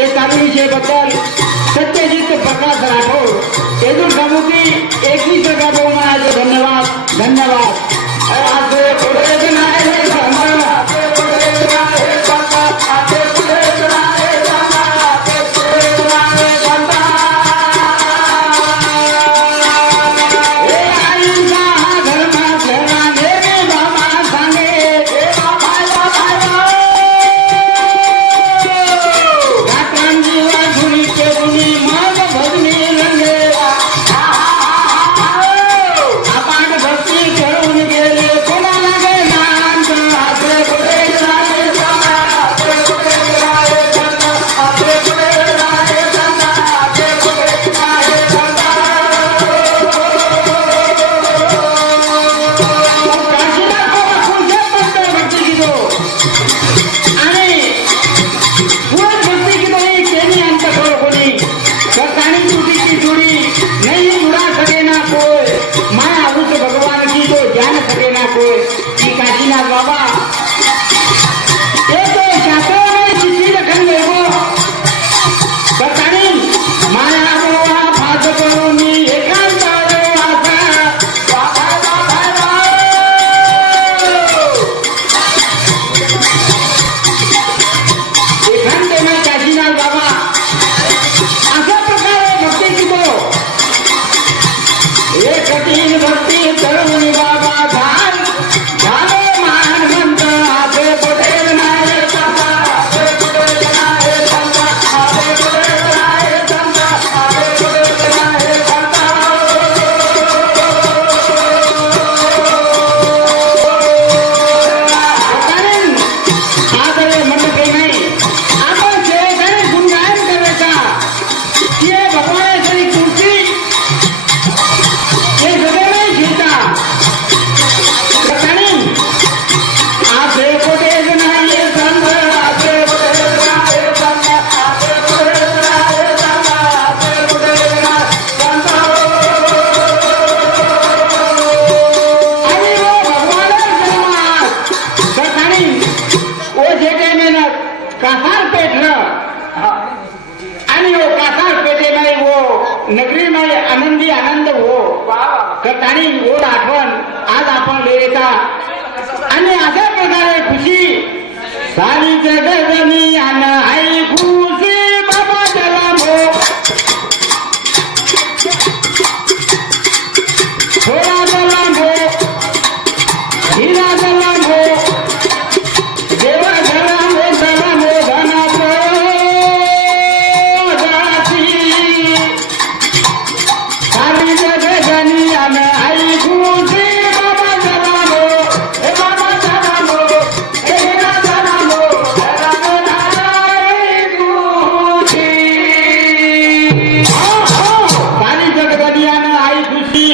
ते चालू विषयाबद्दल सत्यजित प्रकाश राठोड येथून समुद्री 21 म्हणायचे. धन्यवाद धन्यवाद. नगरी नाही आनंदी आनंद हो आणि ओढ आठवण आज आपण लेता आणि अशा प्रकारे खुशी सारी जगजनी आन आई खुशी बाबा चला हो थोडा चला हो हिरा चला हो देवा चला हो चला हो धना सारी जगजनी आन आई खुशी बाबा चला हो हे बाबा चला हो हे हिरा चला हो आई खुशी सारी जगजनी आन आई खुशी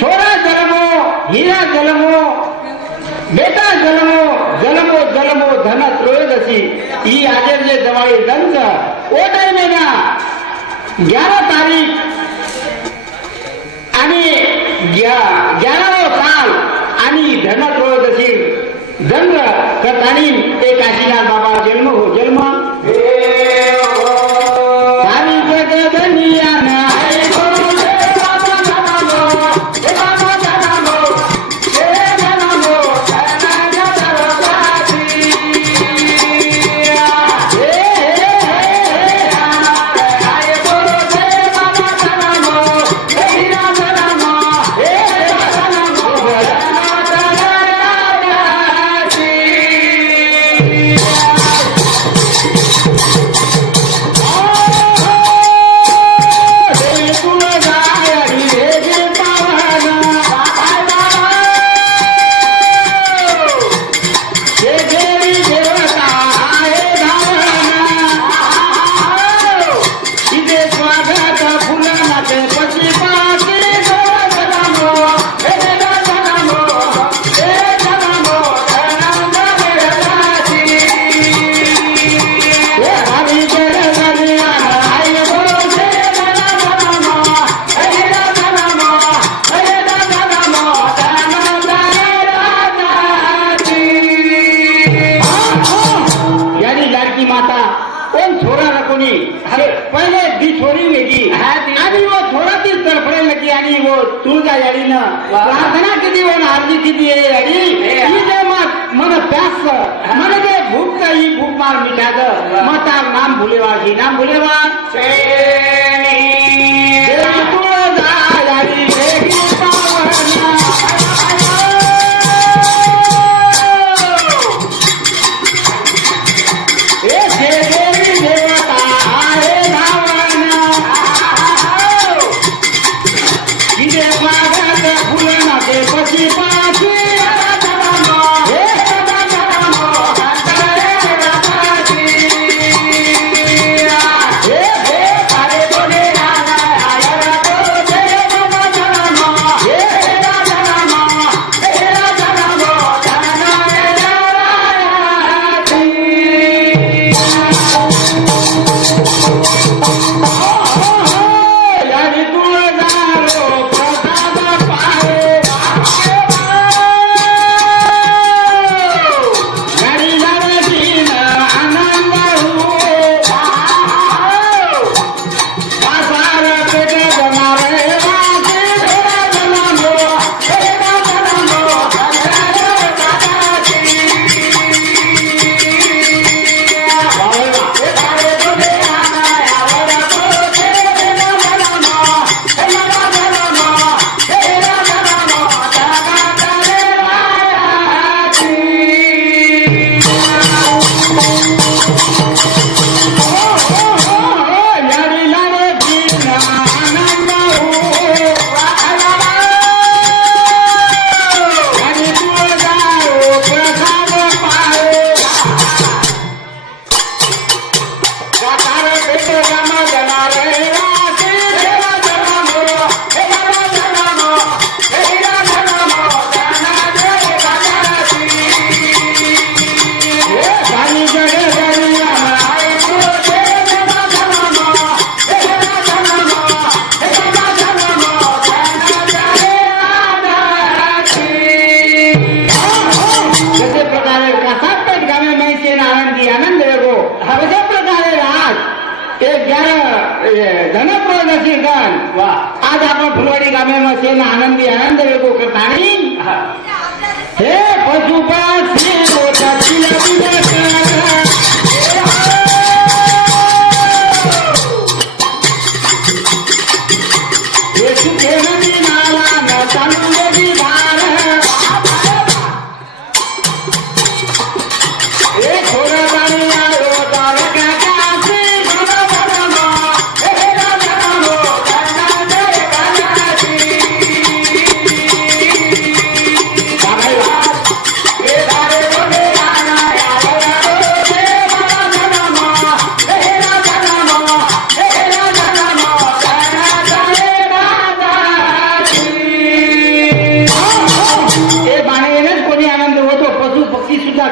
छोरा जन्मो हीरा जन्मो बेटा जन्मो जन्मो जन्मो धन त्रयोदशी ही आजचे जवाळी दंत ओ टाइम ना 11 तारीख आणि 11 साल आणि धन त्रयोदशी जन्म करतानी ते काशीनाथ बाबा जन्म हो जन्म सारी जगदनियान आई पहिले दी छोरी वेगळी आणि वो थोडा ती तडफडायला लगी आणि वो तुळजा याडीनं प्रार्थना किती हो आरती किती आहे याडी ही जे मन प्यास मन जे भूक ही भूक मार मिठाचं मग नाम भुलेवाशी नाम भुलेवा तुळजा याडी वेगळी पावना आज आपण फुलवाडी गावामध्ये आनंदी आनंद वेगो करता हे पशुपाशी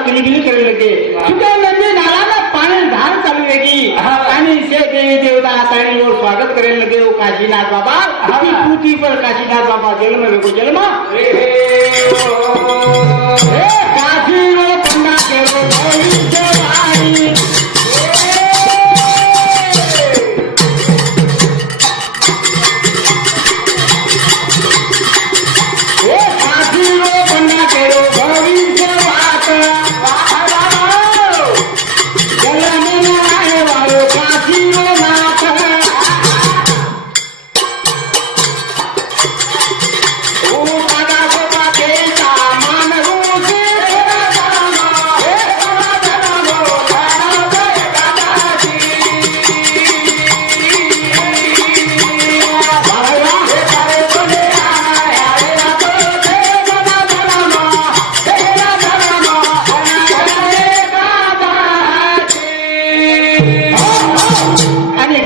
किलगिली करायला लगे सुद्धा नदी नाला पाणी धार चालू वेगळी आणि से देवी देवता ताणीवर स्वागत करायला लगे ओ काशीनाथ बाबा पृथ्वी पर काशीनाथ बाबा जन्म वेगो जन्म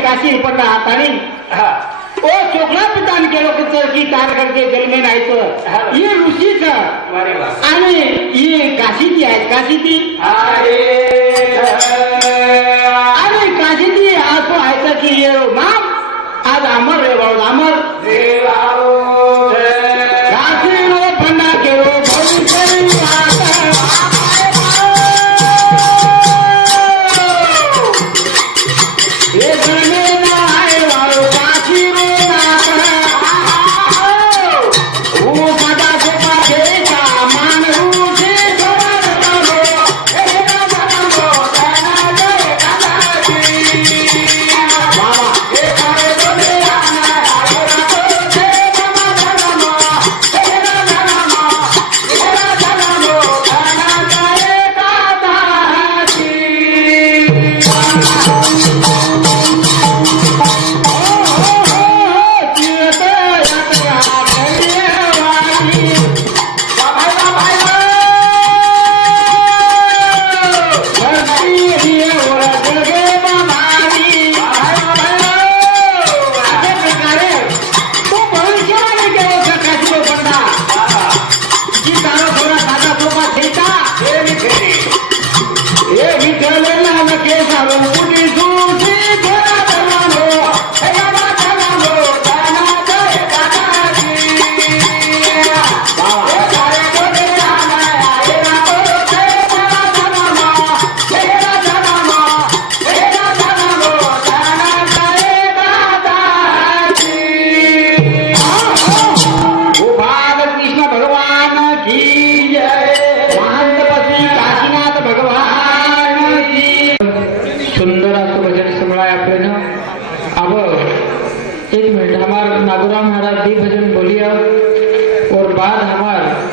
काशी पंडा केलो ही ऋषीच आणि ही काशीची आहे काशीची आणि काशीची असं आहे की ये माप आज अमर रे भाऊ अमर काशी फंडा केलो हे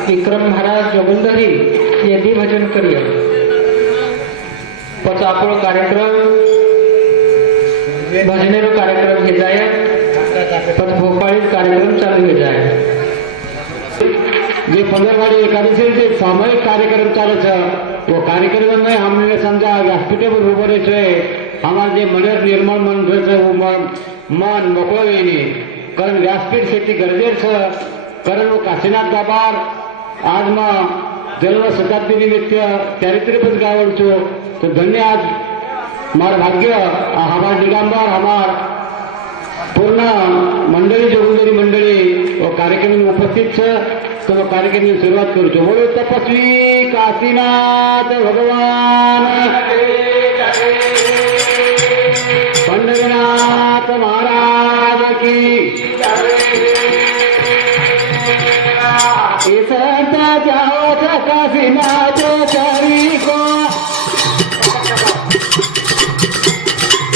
विक्रम महाराज जोगुंदरी ये दी भजन करिए પછી આપણો કાર્યક્રમ ભજનેરો કાર્યક્રમ થઈ જાય પછી ભોપાળી કાર્યક્રમ ચાલુ થઈ જાય જે 15 वाली एकादशी जे सामूहिक कार्यक्रम चालू છે वो कार्यक्रम में हमने समझा व्यासपीठे पर उभो रहे છે हमारे जे मनेर निर्मळ मन रहे वो मन मोकळे नहीं कारण व्यासपीठ शेती गरजेर છે कारण वो काशीनाथ दरबार आज में जन्म शताब्दी निमित्त चारित्र्यपद गावल छो तो धन्य आज मार भाग्य हमार दिगंबर हमार पूर्ण मंडली जोगुंदरी मंडली वो कार्यक्रम में उपस्थित है तो वो कार्यक्रम की शुरुआत करू छो बोलो तपस्वी काशीनाथ भगवान पंढरीनाथ महाराज की इसरता जाओ काशीनाथ चारी को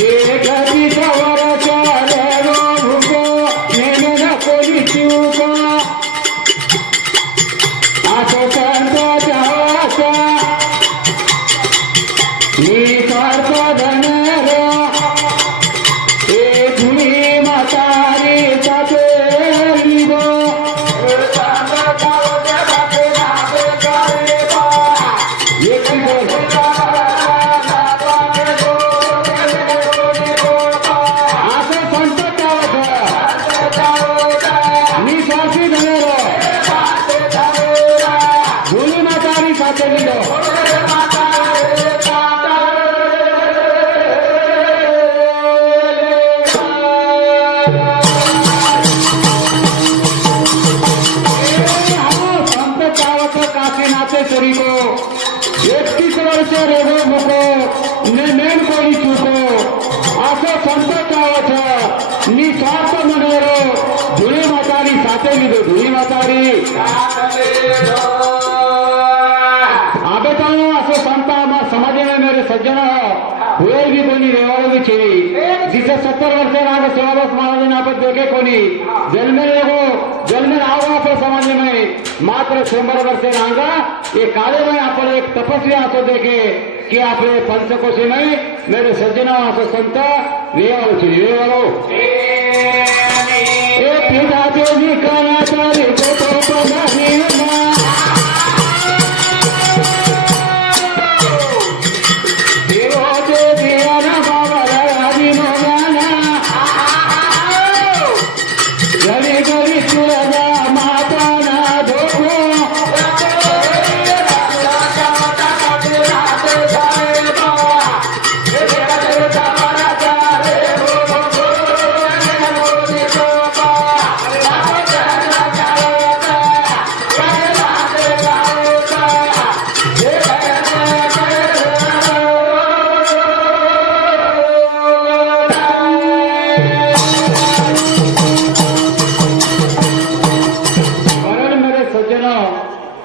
एक दिशवर चालो भूको मैंने न कोई चूको आसो संतो जाओ निस्वार्थ धन रो ए धुनी मातारी साथे लीगो को 31 वर्ष रेगो मुको ने मेन कोई चूको आसो संत आवत निस्वार्थ मनेरो धुली मातारी साथे लीधो धुली मातारी आबे तानो आसो संत समाज में मेरे सज्जन हुए भी कोनी रेवाड़ो भी छे जिसे 70 वर्ष आगे सेवादास महाराज ने आप देखे कोनी जन्मे आओ आप समाज में मात्र 100 वर्ष रांगा ये काले में आप एक तपस्वी आसो देखे कि आप पंचकोशी में मेरे सज्जना आसो संत वेवालो ए पिता देवी काना चारी तो पधारी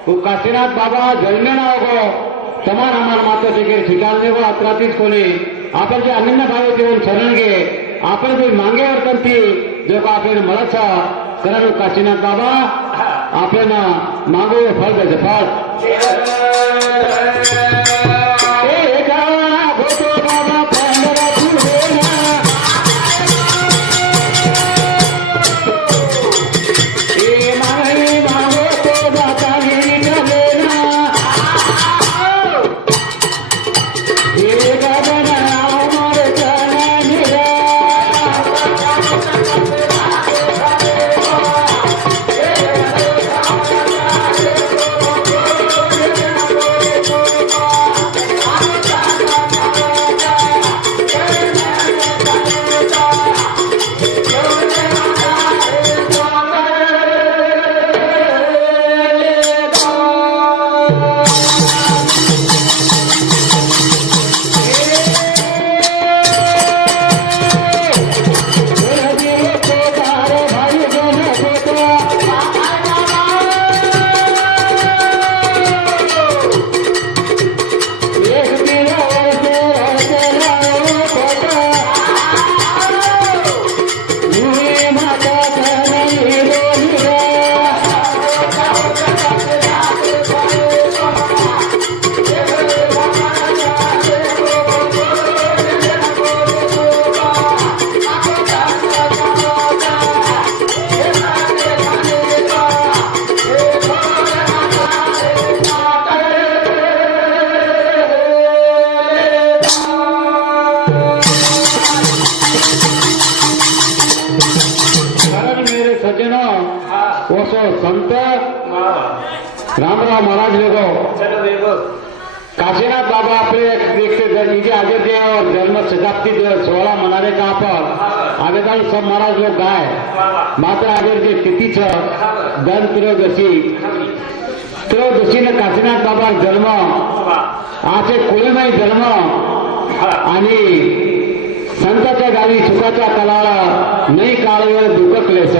काशीनाथ बाबा जन्मे ना हो तमाम आम्हाला मात्र ठिकाणी ठिकाण व अत्रातीच कोणी आपण जे अनन्य भावे देऊन शरण घे आपण जे मागे वर्तनती जो का आपण મળત करण काशीनाथ बाबा आपण मागो फळ द्यायचं फळ संत रामराव महाराज लोगों काशीनाथ बाबा अपने इनके अयोध्या और जन्म शताब्दी 16 मनाने का पर आवेदन सब महाराज लोग गाय मात्र अयोध्या तिथी धन त्रयोदशी ने काशीनाथ बाबा जन्म आचे कुळमय जन्म आणि संताच्या गावी सुखाच्या कलाला नाही काळवेळ दुःख क्लेश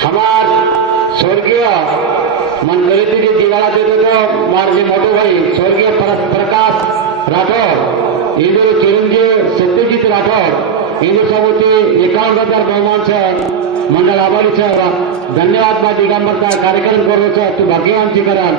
हमार स्वर्गीय मन गरीबी के दिवाला देते तो मारे मोटे भाई स्वर्गीय प्रकाश राठौर इंदूर चिरंजीव सत्यजित राठौर इंदूर सबूती 51,000 बहुमान मंडल आभारी धन्यवाद बा दिगंबर कार्यक्रम करो तू भाग्यवान कराल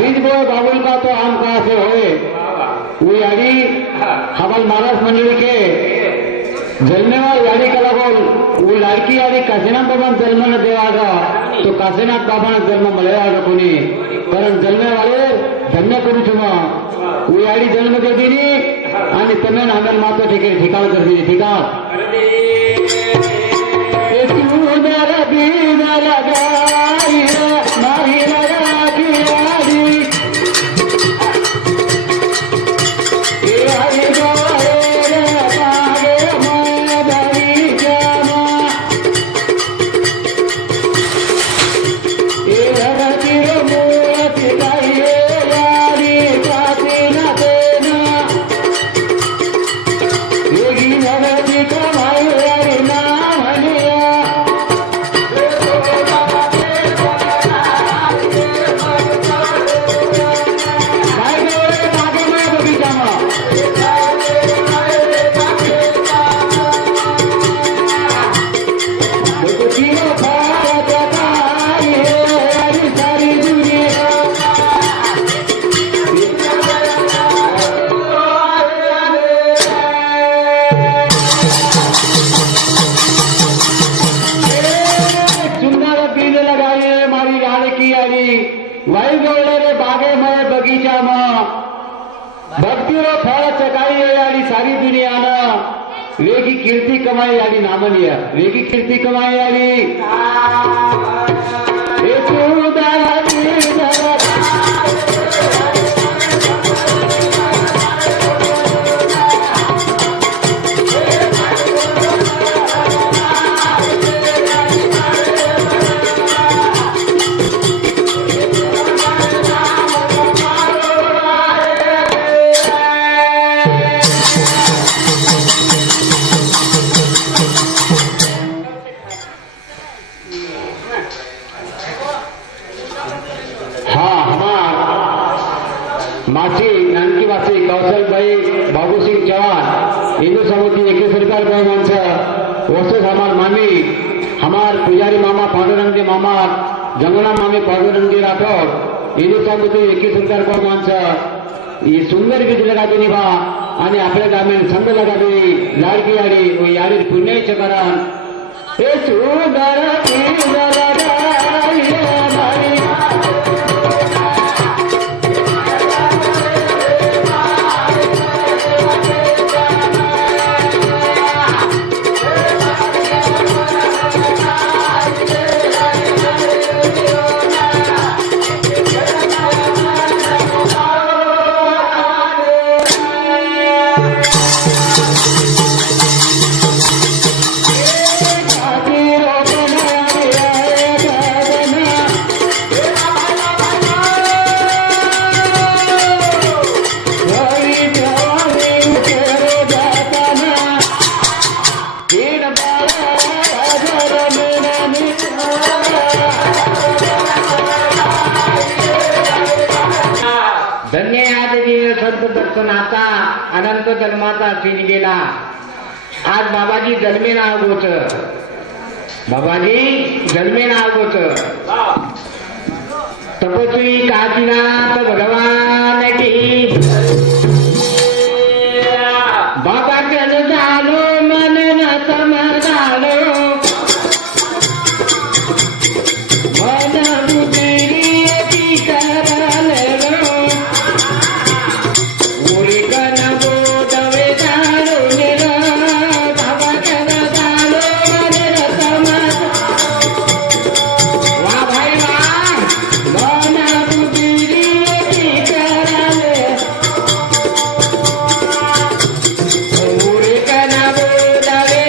बीज बोए बाबुल का तो आम कहां से होए वो यारी हमारे महाराज मंडली के जन्मे वाली यारी कला बोल वो लड़की यारी काशीनाथ बाबा जन्म न देवागा तो काशीनाथ बाबा ने जन्म मिलेगा कोणी कारण जन्मे वाले धन्य करू छुमा वो यारी जन्म दे दीनी आणि तमें आम्हाला मात्र ठिकाण कर दीनी ठिकाण योगी भक्तीरो फळ चकाई आणि सारी दुनियानं वेगी कीर्ती कमाई आणि नामनीय वेगी कीर्ती कमाई आणि माची नानकीवासी कौशलभाई बाबूसिंग चौहान हिंदू समिति एक सरकार गौ मंच वस्तु हमार मामी हमार पुजारी मामा पांडुरंगी मामा जंगना मामी पांडुरंगी राठौर हिंदू समिति एक सरकार गौ मंच ही सुंदर गीत लगावी निभा आणि आपल्या ग्रामीण छंद लगावी लाडकी याडी व याडी पुण्याचे करण हे सुंदर धन्य आदरणीय संत दर्शनाचा अनंत जन्माचा सीन गेला. आज बाबाजी जन्मे ना गोच बाबाजी जन्मे ना गोच तपस्वी काशीनाथ भगवान की बाबा कन झालो मन न समजालो मन बुद्धी की करलो उरी कन बोधवे झालो निर बाबा कन झालो मन न समज वा भाई वा मन बुद्धी की करलो उरी कन बोधवे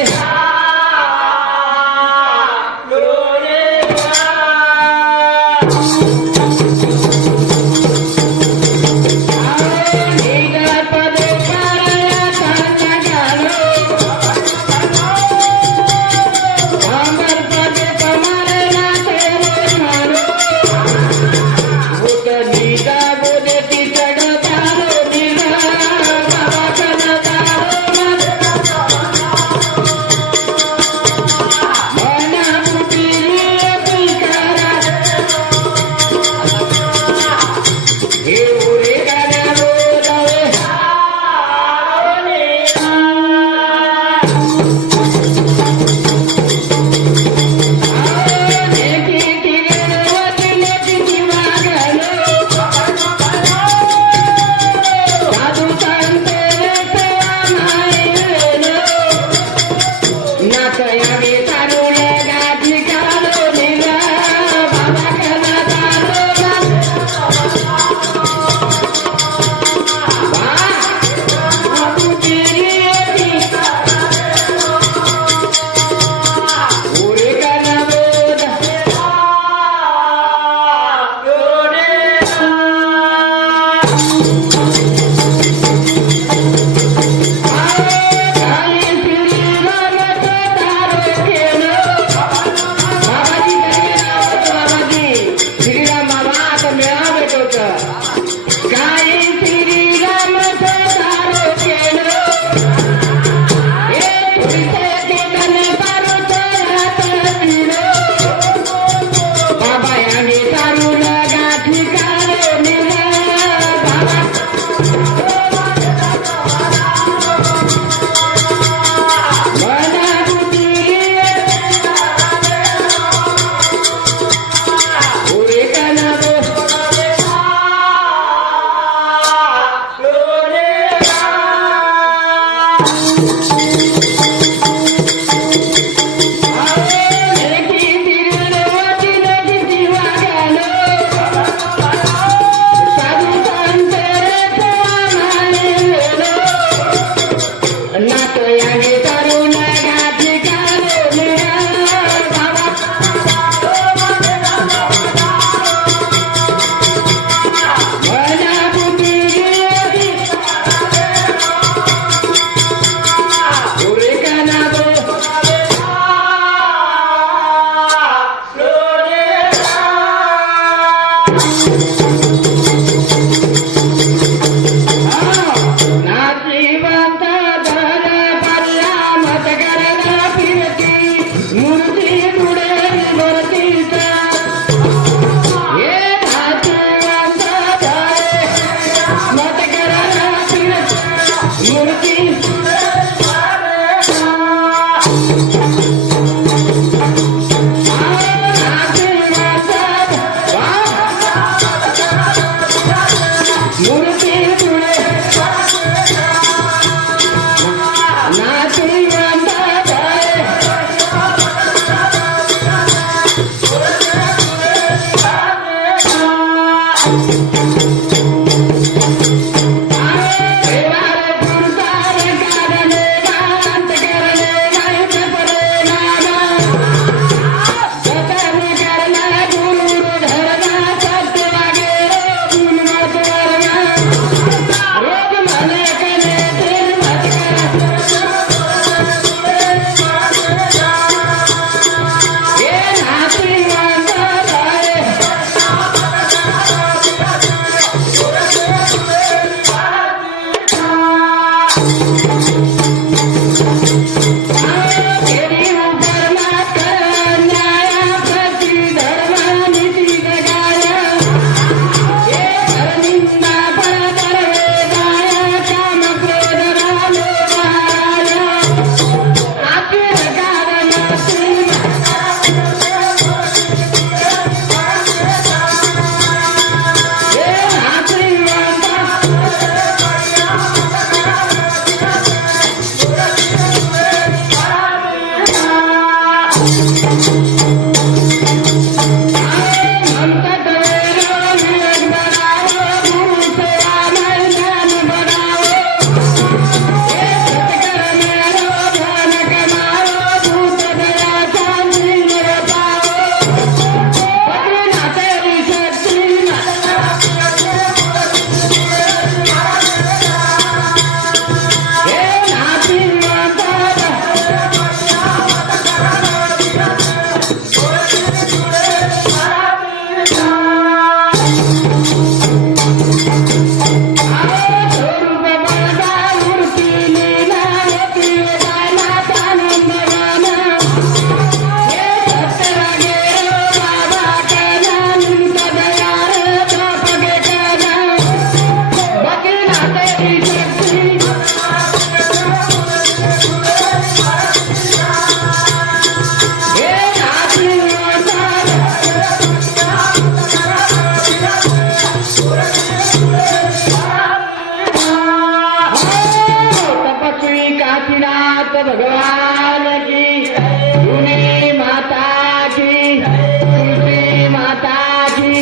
भगवान की, तुलसी माता की, तुलसी माता की,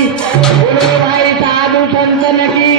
बोलो भाई साधु संतन की।